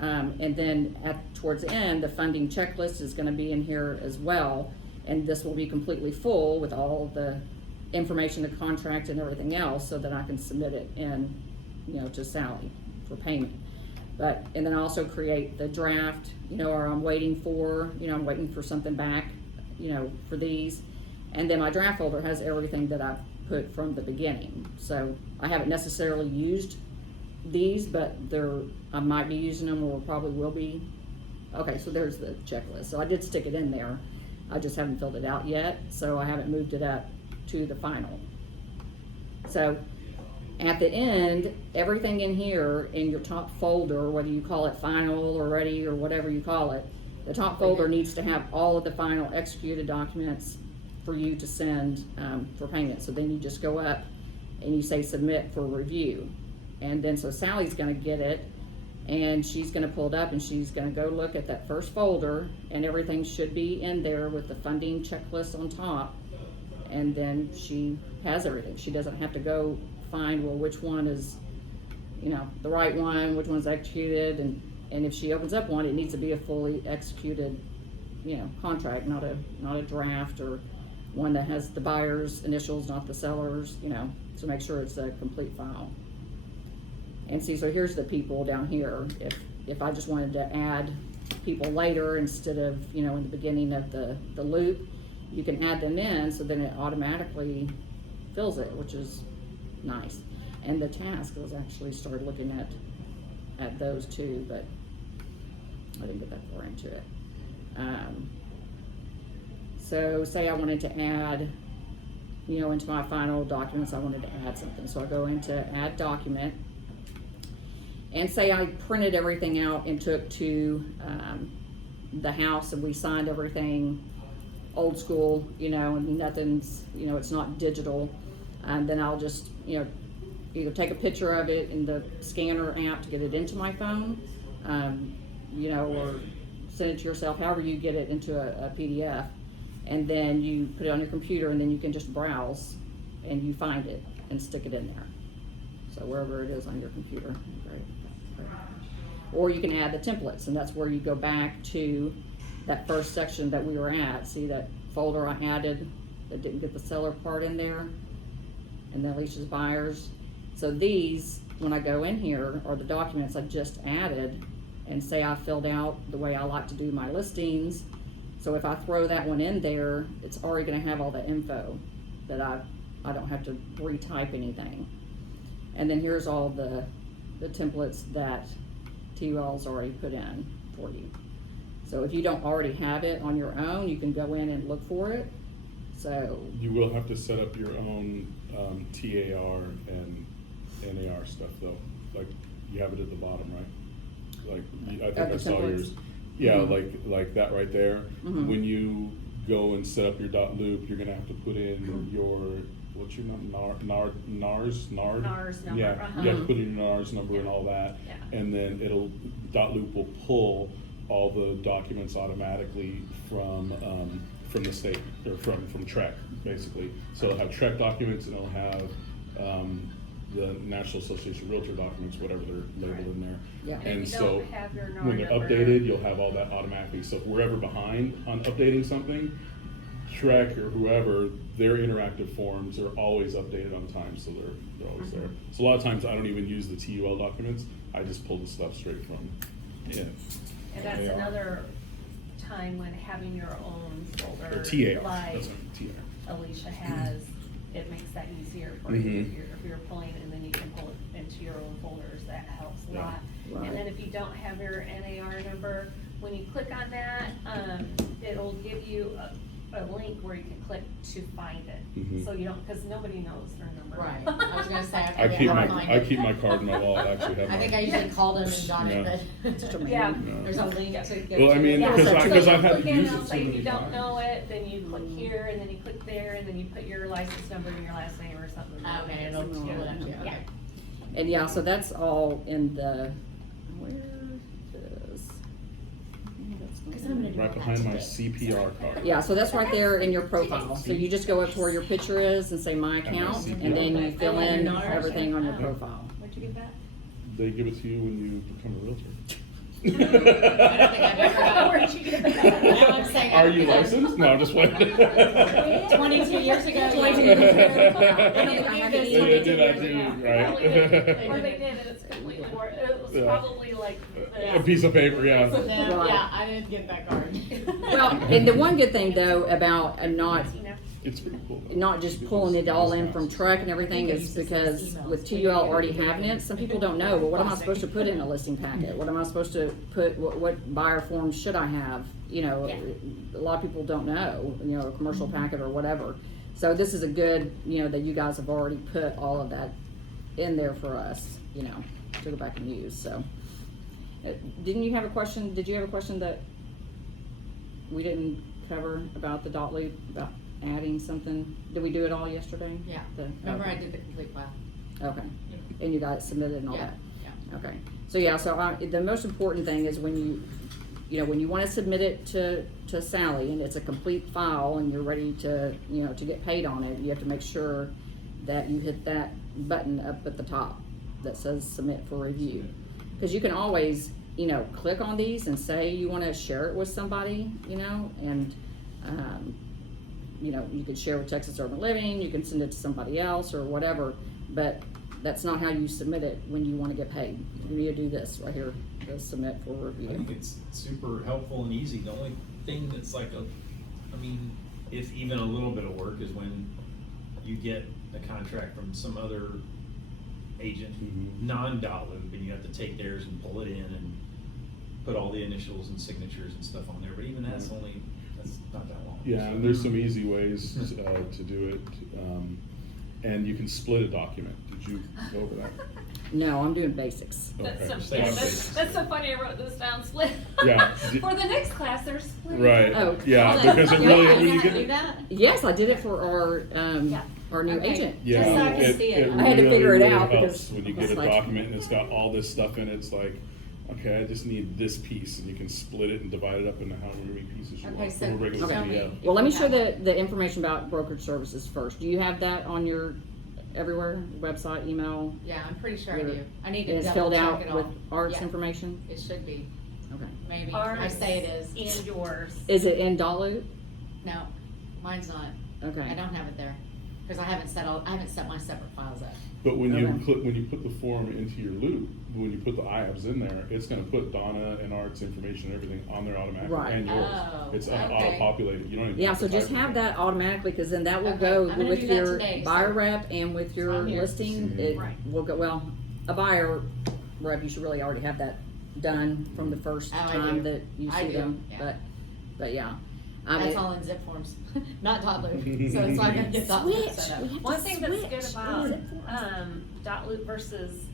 And then towards the end, the funding checklist is gonna be in here as well, and this will be completely full with all the information, the contract and everything else, so that I can submit it in, you know, to Sally for payment. But, and then also create the draft, you know, or I'm waiting for something back, you know, for these. And then my draft folder has everything that I've put from the beginning. So I haven't necessarily used these, but I might be using them, or probably will be. Okay, so there's the checklist. So I did stick it in there. I just haven't filled it out yet, so I haven't moved it up to the final. So at the end, everything in here in your top folder, whether you call it final or ready or whatever you call it, the top folder needs to have all of the final executed documents for you to send for payment. So then you just go up and you say submit for review. And then so Sally's gonna get it, and she's gonna pull it up, and she's gonna go look at that first folder, and everything should be in there with the funding checklist on top. And then she has everything. She doesn't have to go find, well, which one is, you know, the right one, which one's executed, and if she opens up one, it needs to be a fully executed, you know, contract, not a draft, or one that has the buyer's initials, not the seller's, you know, to make sure it's a complete file. And see, so here's the people down here. If I just wanted to add people later instead of, you know, in the beginning of the loop, you can add them in, so then it automatically fills it, which is nice. And the task was actually started looking at those too, but I didn't get that far into it. So say I wanted to add, you know, into my final documents, I wanted to add something. So I go into add document, and say I printed everything out and took to the house, and we signed everything old school, you know, and nothing's, you know, it's not digital. And then I'll just, you know, either take a picture of it in the scanner app to get it into my phone, you know, or send it to yourself, however you get it into a PDF. And then you put it on your computer, and then you can just browse and you find it and stick it in there. So wherever it is on your computer. Great. Or you can add the templates, and that's where you go back to that first section that we were at. See that folder I added that didn't get the seller part in there, and then Alicia's buyers. So these, when I go in here, are the documents I just added, and say I filled out the way I like to do my listings. So if I throw that one in there, it's already gonna have all the info that I don't have to retype anything. And then here's all the templates that TUL's already put in for you. So if you don't already have it on your own, you can go in and look for it. So You will have to set up your own TAR and NAR stuff though. Like you have it at the bottom, right? Like I think I saw templates? yours. Yeah, Mm-hmm. like that right there. Mhm. When you go and set up your Dotloop, you're gonna have to put in your, what's your number, NARS? NARS number, Yeah, uh-huh. you have to put in your NARS number and all that. Yeah. And then Dotloop will pull all the documents automatically from the state, or from TREC, basically. So it'll have TREC documents, and it'll have the National Association of Realtor documents, whatever they're labeled in there. Yeah. And if you so don't have your NAR when they're number- updated, you'll have all that automatically. So if we're ever behind on updating something, TREC or whoever, their interactive forms are always updated on time, so they're always there. So a lot of times I don't even use the TUL documents, I just pull the stuff straight from it. And that's Yeah. another time when having your own folder, Or TAR, like that's right, TAR. Alicia has, it makes that easier for you. Mhm. If you're pulling, and then you can pull it into your own folders, that helps a Yeah. lot. Right. And then if you don't have your NAR number, when you click on that, it'll give you a link where you can click to find it. Mhm. So you don't, cause nobody knows their number. Right, I was gonna say, I forget keep how to my find I it. keep my card in my wallet. I actually have I think I my. usually called them and got Yeah. it, Yeah. No. there's a link to go Well, I to mean, it. Yeah, because so I've had click to in, use it'll it so say if many you don't times. know it, then you click here, and then you click there, and then you put your license number and your last name or something. Okay, it'll pull it up too, okay. And yeah, so that's all in the, where is? Cause I'm gonna do Right all that behind my today. CPR card. Yeah, so that's right there in your profile. So you just go up to where your picture is and say my account, and then you fill in everything on your profile. Where'd you get that? They give it to you when you become a realtor. I don't think I've ever got Where'd you get that? Now I'm saying. Are you licensed? No, I'm just playing. 22 years ago. 22 years ago. I don't think I have any. They did, I 22 do, years ago. right? Or they did, and it's completely worth, it was Yeah. probably like A this. piece of paper, yeah. So then, Right. yeah, I didn't get that card. Well, and the one good thing though about not It's pretty cool. though. not just pulling it all in from truck and everything, is because with TUL already having it, some people don't know, well, what am I supposed to put in a listing packet? What am I supposed to put, what buyer forms should I have? You know, a lot of people don't know, you know, a commercial packet or whatever. So this is a good, you know, that you guys have already put all of that in there for us, you know, to go back and use, so. Didn't you have a question, did you have a question that we didn't cover about the Dotloop, about adding something? Did we do it all yesterday? Yeah. Remember I did the complete file. Okay, and you got it submitted and all Yeah, that? Okay, so yeah, so the most important thing is when you know, when you wanna submit it to Sally and it's a complete file and you're ready to, you know, to get paid on it, you have to make sure that you hit that button up at the top that says submit for review. Cause you can always, you know, click on these and say you wanna share it with somebody, you know, and, you know, you could share with Texas Urban Living, you can send it to somebody else or whatever, but that's not how you submit it when you wanna get paid. You need to do this right here, the submit for I review. think it's super helpful and easy. The only thing that's like if even a little bit of work is when you get a contract from some other agent, non-Dotloop, and you have to take theirs and pull it in and put all the initials and signatures and stuff on there, but even that's not that long. Yeah, and there's some easy ways to do it, and you can split a document. Did you go over that? No, I'm doing basics. That's Okay. so, yeah, that's so funny, I wrote this down, split. Yeah. For the next class, they're splitting. Right. Oh. Yeah, Hold on. because it You really, know when you how to do get, that? Yes, I did it for our new Okay. agent. yeah, Just so I can see it. I had to really, figure it really out helps because when you it's get a like- document and it's got all this stuff in it, it's like, okay, I just need this piece, and you can split it and divide it up into however many pieces you Okay, want so from a regular tell me. PDF. Well, let me show the information about brokerage services first. Do you have that on your everywhere, website, email? Yeah, I'm pretty sure I Your- do. I need And to it's double filled check out it with all. Art's Yeah, information? it should be, Okay. maybe. Ours I say it is. And yours. Is it in Dotloop? No, mine's not. Okay. I don't have it there. Cause I haven't set my separate files up. But when you Okay. when you put the form into your loop, when you put the IABs in there, it's gonna put Donna and Art's information and everything on there automatically, Right. and yours. Oh, It's okay. auto-populated, you don't even Yeah, have so to just type have it. that automatically, cause then that will Okay, go I'm gonna with do that your today, buyer so- rep and with your On here. listing. Mhm. It Right. will go, well, a buyer rep, you should really already have that done from the first Oh, I time do. that you I see do, them, yeah. but yeah. I That's mean- all in zip forms, not Dotloop. So it's not gonna get Dotloop Switch. set We up. have One to thing that's good switch. about, Zip forms. Dotloop versus,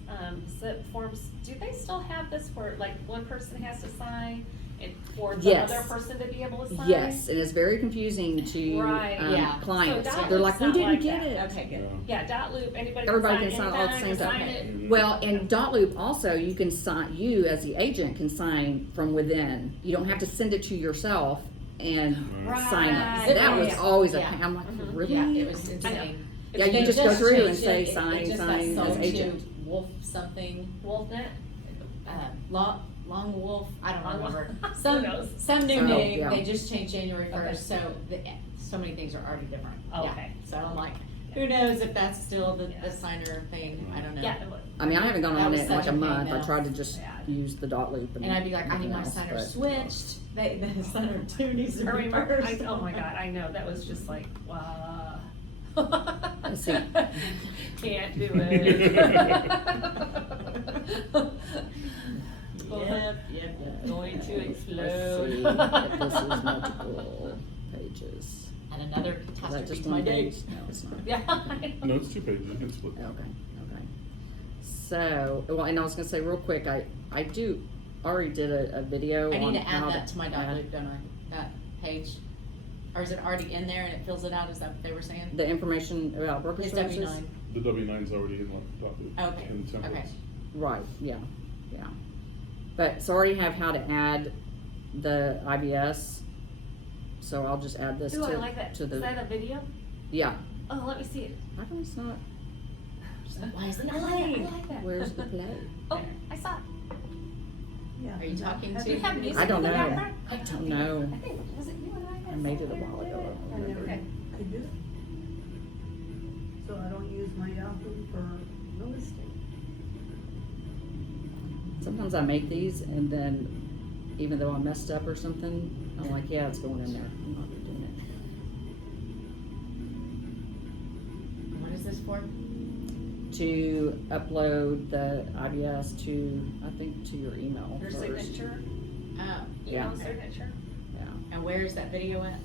zip forms, do they still have this where, like, one person has to sign and for the Yes. other person to be able to sign? Yes, and it's very confusing to Right. Yeah. clients. So They're like, we Dotloop's not didn't like get that. it. Okay, good. Yeah, Dotloop, anybody Everybody can can sign sign all at the anything, same sign time. it. Well, in Dotloop also, you can sign, you as the agent can sign from within. You don't have to send it to yourself and sign it. Right. That was Yeah. always a, Yeah. I'm like, Mhm. really? Yeah, it was insane. Yeah, you They just go through and changed say it. It sign, just got sign sold as to agent. Wolf something, WolfNet? Long Wolf, I don't Long Wolf. remember. Who knows? Some new Oh, name, yeah. they just changed January Okay. first, so so many things are already different. Oh, Yeah. okay. So I'm like, who knows if that's still the Yeah. signer thing, I don't know. Yeah, it would. I mean, I haven't gone That on was it in like such a a pain month. I though. tried to just Yeah. use the Dotloop And I'd be like, I need nothing my else, signer but- switched, the signer two needs to I be remember, first. oh my god, I know, that was just like, wow. Let's see. Can't do it. Yep. Going to Let's explode. see if this is multiple pages. And another Is that catastrophe just to my one day. page? No, it's not. Yeah, I know. No, it's 2 pages, you can split. Okay, okay. So, well, and I was gonna say real quick, I already did a video I on need to how add that to my add Dotloop, don't I? That page? Or is it already in there and it fills it out, is that what they were saying? the information about brokerage It's services. W9. The W-9's already in the Dotloop. Okay, In the templates. okay. Right, yeah, yeah. But, so I already have how to add the IBS, so I'll just add this Ooh, I like to that. the, Is that a video? yeah. Oh, let me see it. How come it's not, Why is it I not like that, I playing? like that. where's the play? Oh, I saw it. Yeah. Are you talking Do you have to? music I don't in the know. background? I don't know. I think, was it you and I? I made it a while ago. I I don't never remember. could do it. So I don't use my Yahoo for real estate. Sometimes I make these and then, even though I messed up or something, I'm like, yeah, it's going in there. I'm not doing this for? To upload the IBS to, I think, to your email Your first. signature, Oh, Yeah. email signature. Yeah, and where is that video at?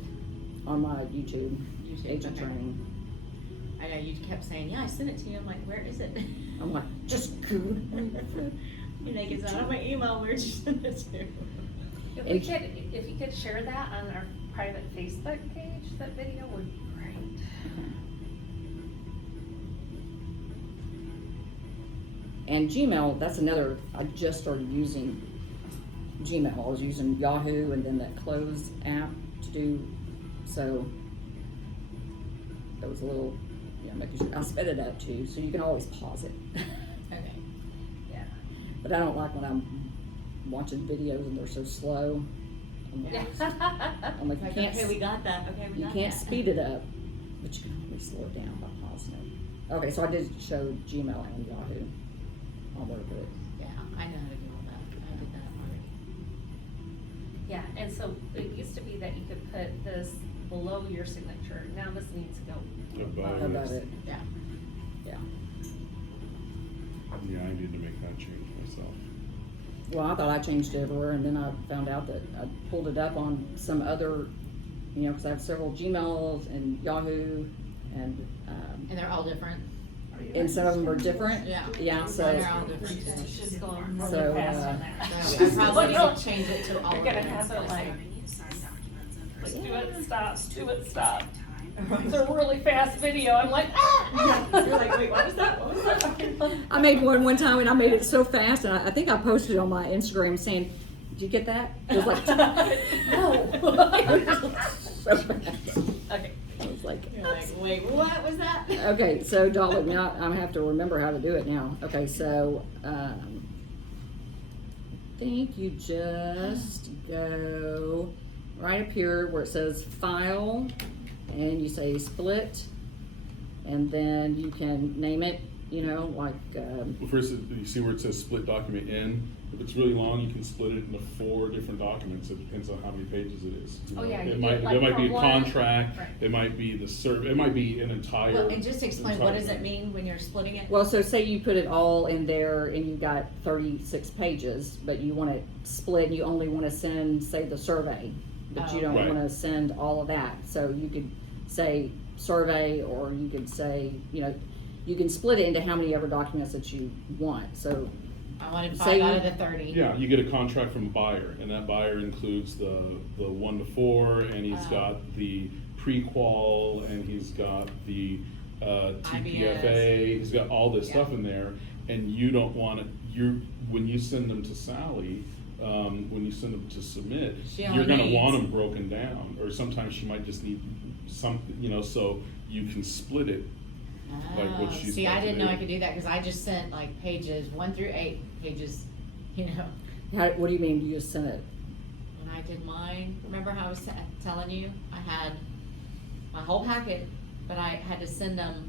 on my YouTube YouTube, agent okay. training. I know you kept saying, yeah, I sent it to you. I'm like, where is it? I'm like, just Google. You're like, it's not on my email. Where'd you send it to? If you could share that on our private Facebook page, that video would be great. And Gmail, that's another, I just started using Gmail. I was using Yahoo and then that Close app to do, so that was a little, making sure, I sped it up too, so you can always pause it. Okay. Yeah. But I don't like when I'm watching videos and they're so slow. I'm like, I'm like, you Like, can't, okay, we got that. Okay, we you got can't that. speed it up, but you can always slow it down by pausing it. Okay, so I did show Gmail and Yahoo on there, but Yeah, I know how to do all that. I did that already. Yeah, and so it used to be that you could put this below your signature. Now this needs to go Above. how about it? Yeah. Yeah. Yeah, I need to make that change myself. Well, I thought I changed it everywhere, and then I found out that I pulled it up on some other, because I have several Gmails and Yahoo, and And they're all different. some of them are different. Yeah. Yeah, so, They're all different. It's just going really So, fast on there. So I probably need to change it to all You're of gonna them. have it like do it, stop, do it, stop. It's a really fast video. I'm like, ah! You're like, wait, what was that? What was that? I made one time, and I made it so fast, and I think I posted it on my Instagram saying, "Did you get that?" It was like, No. so fast. Okay. I was like, You're like, wait, what was that? okay, so Dotloop, now I have to remember how to do it now. Okay, so I think you just go right up here where it says File, and you say Split, and then you can name it, like, First, you see where it says split document in? If it's really long, you can split it into 4 different documents. It depends on how many pages it is. Oh, yeah, you It get, might, like, there might be a from one- contract, Right. it might be the it might be an entire. Well, and just explain, what does it mean when you're splitting it? well, so say you put it all in there and you got 36 pages, but you want it split and you only want to send, say, the survey, but you Oh. don't Right. want to send all of that. So you could say survey, or you could say, you can split it into how many ever documents that you want. So, I wanted Say 5 out you- of the 30. Yeah, you get a contract from a buyer, and that buyer includes the 1 to 4, and he's Oh. got the pre-qual, and he's got the TPFA, he's got all this Yeah. stuff in there, and you don't want it, when you send them to Sally, when you send them to submit, She you're only gonna needs- want them broken down, or sometimes she might just need something, so you can split it. Like what Oh, she's see, I got to didn't know do. I could do that, cause I just sent like pages 1 through 8 pages, what do you mean you just sent it? when I did mine. Remember how I was telling you? I had my whole packet, but I had to send them,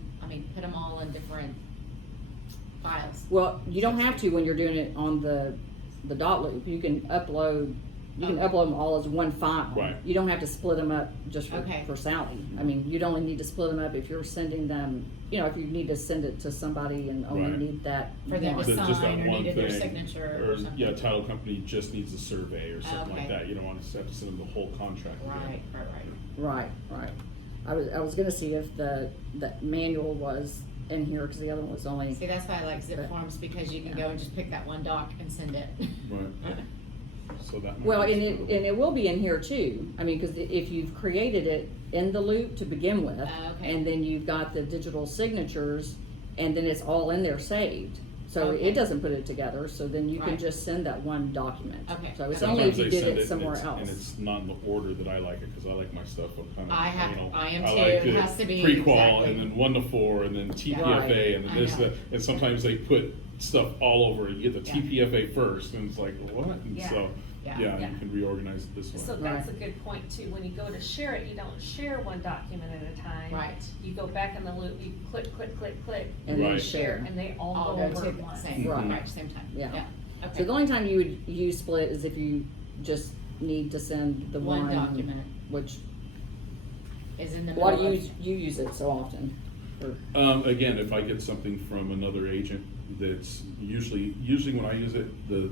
put them all in different files. Well, you don't have to when you're doing it on the Dotloop. You can upload. You can Okay. upload them all as one file. Right. You don't have to split them up just for, Okay. for Sally. You'd only need to split them up if you're sending them, if you need to send it to somebody and only Right. need that For them one. to Just that sign or one needed their thing, signature or or something. yeah, title company just needs a survey or something like Okay. that. You don't want to have to send them the whole contract again. Right. Right. I was gonna see if the manual was in here, because the other one was only. See, that's why I like zip But- forms, because you can go and just pick that one doc and send it. Right. So that. might Well, be and something. it will be in here too. Because if you've created it in the loop to begin with, Okay. and then you've got the digital signatures, and then it's all in there saved. So Okay. it doesn't put it together. So then you can Right. just send that one document. Okay. So it's Sometimes only if you they did send it and somewhere it's- else. And it's not in the order that I like it, because I like my stuff kind of. I am too. like It has to be pre-qual, exactly. and then 1 to 4, and then TPFA, and then I this, know. that, and sometimes they put stuff all over. You get the Yeah. TPFA first, and it's like, what? And Yeah. so, Yeah. yeah, Yeah. you can reorganize it this way. So that's a good point too. When you go to share it, you don't share one document at a time. Right. You go back in the loop, you click, And then Right. share, and they all All go go over to at the once. same, Right. right, same time. Yeah. So Okay. the only time you would use split is if you just need to send the One document which is in the why middle do of. you use it so often? Again, if I get something from another agent that's usually when I use it,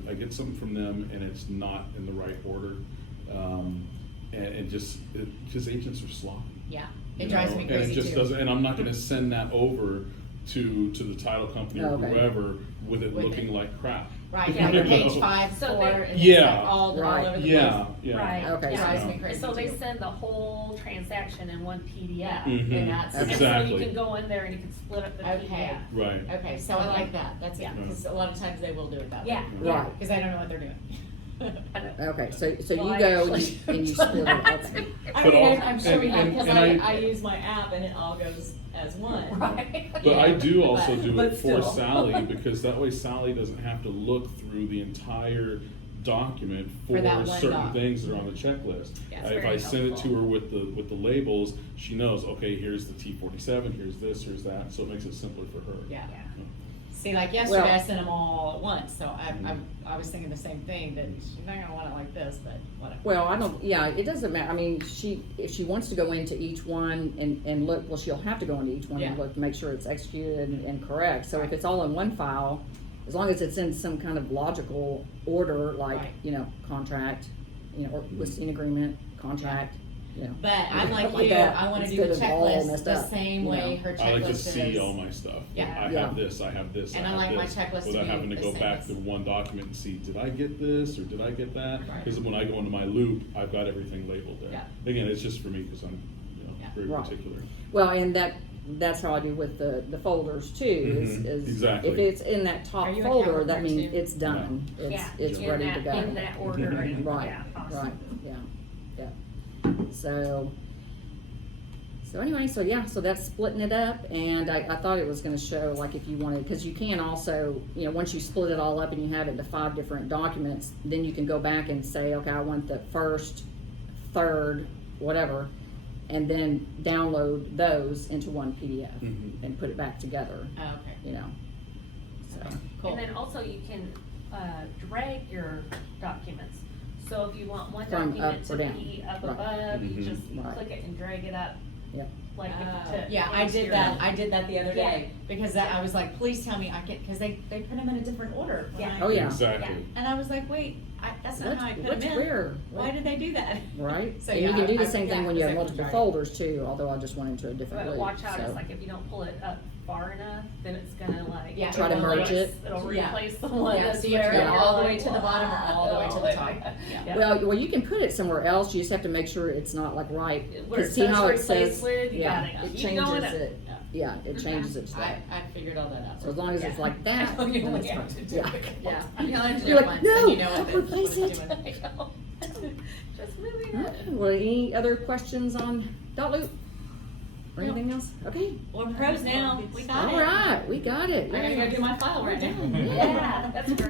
I get something from them and it's not in the right order. And just agents are sloppy. Yeah, you it drives know, me and crazy it just too. doesn't, and I'm not gonna send that over to the title company or Okay. whoever with it With looking it. like crap. Right, Yeah, yeah, but page know? 5, So 4, they- and it's Yeah. like all over the place. Yeah, yeah. Right. Okay, It yeah. drives me So- crazy So they too. send the whole transaction in one PDF. Mhm. And that's, And so Exactly. you can go in there and you can split up the okay, PDF. Right. okay, so I like that, that's, Yeah. because a lot of times they will do it that way. Yeah. Right. Because I don't know what they're doing. I know. Okay, so Well, you I go and actually- you, and you split it, okay. I But mean, all- I'm sure we have, and- because and I use my app and it all goes as one. Right. But I do also But- do but it for still. Sally, because that way Sally doesn't have to look through the entire document For for that one certain doc. things that are on the checklist. Yeah, it's If very I send it to helpful. her with the labels, she knows, okay, here's the T47, here's this, here's that, so it makes it simpler for her. Yeah. Yeah. See, like yesterday, Well- I sent them all at once, so I was thinking the same thing, that she's not gonna want it like this, but whatever. Well, I don't, yeah, it doesn't matter, I mean, if she wants to go into each one and look, well, she'll have to go into each one and Yeah. look to make sure it's executed and correct, so if it's all in one file, as long as it's in some kind of logical order, like, Right. you know, contract, you know, or listing agreement, contract, you know. But I'm like Like you, that, I wanna do the instead of all checklist messed the up, same you way know. her checklist is. I like to see all my stuff. Yeah. I Yeah. have this, I have this, And I I have like my this, checklist to without be having to the go same back as- to one document and see, did I get this or did I get that? Right. Because when I go into my loop, I've got everything labeled there. Yeah. Again, it's just for me because I'm, Yeah. very Right. particular. Well, and that's how I do with the folders too, Mhm, is exactly. if it's in that top Are you a folder, Capricorn that means too? it's done, Yeah. it's In ready that- to go. In that order. and- Right, yeah, awesome. right, yeah. So anyway, so that's splitting it up, and I thought it was gonna show, like, if you wanted, cause you can also, you know, once you split it all up and you have it to 5 different documents, then you can go back and say, okay, I want the first, third, whatever, and then download those into one PDF Mhm. and put it back together, Oh, okay, you know, so. cool. And then also you can, drag your documents. So if you want one From document up to or down. be up Right. above, you Mhm. just Right. click it and drag it up. Yep. Like to. Yeah, I into did your- that, the other Yeah. day, because I was like, please tell me, cause they put them in a different order. when Yeah. I- Oh, yeah. Exactly. And I was like, wait, that's not What's- how I put what's them in. where? Why did they do that? Right, So and you yeah, can do the I- same thing yeah, when you have 'cause I multiple tried. folders too, although I just went into a different But loop, watch out, it's so. like if you don't pull it up far enough, then it's gonna like. Yeah. Try to merge it. It'll Yeah. replace the one Yeah, that's so you have to there. go and all the you're way like, to the bottom or all the way to the top. Yeah. Well, you can put it somewhere else, you just have to make sure it's not like right, Where it cause see says how it replace says, with, you yeah, gotta- it you know changes it. it, yeah, it changes it to that. I figured all that out. So as long as it's Yeah. like that, You then only it's have to fine, do yeah. it. Yeah, you only have to do You're it like, once, and no, you know what don't what it's replace it. doing. Just moving Alright, it. well, any other questions on Dotloop? Or No. anything else? Okay, We're pros now, we got it. alright, we got it. I gotta go do my file right now. Yeah, that's great.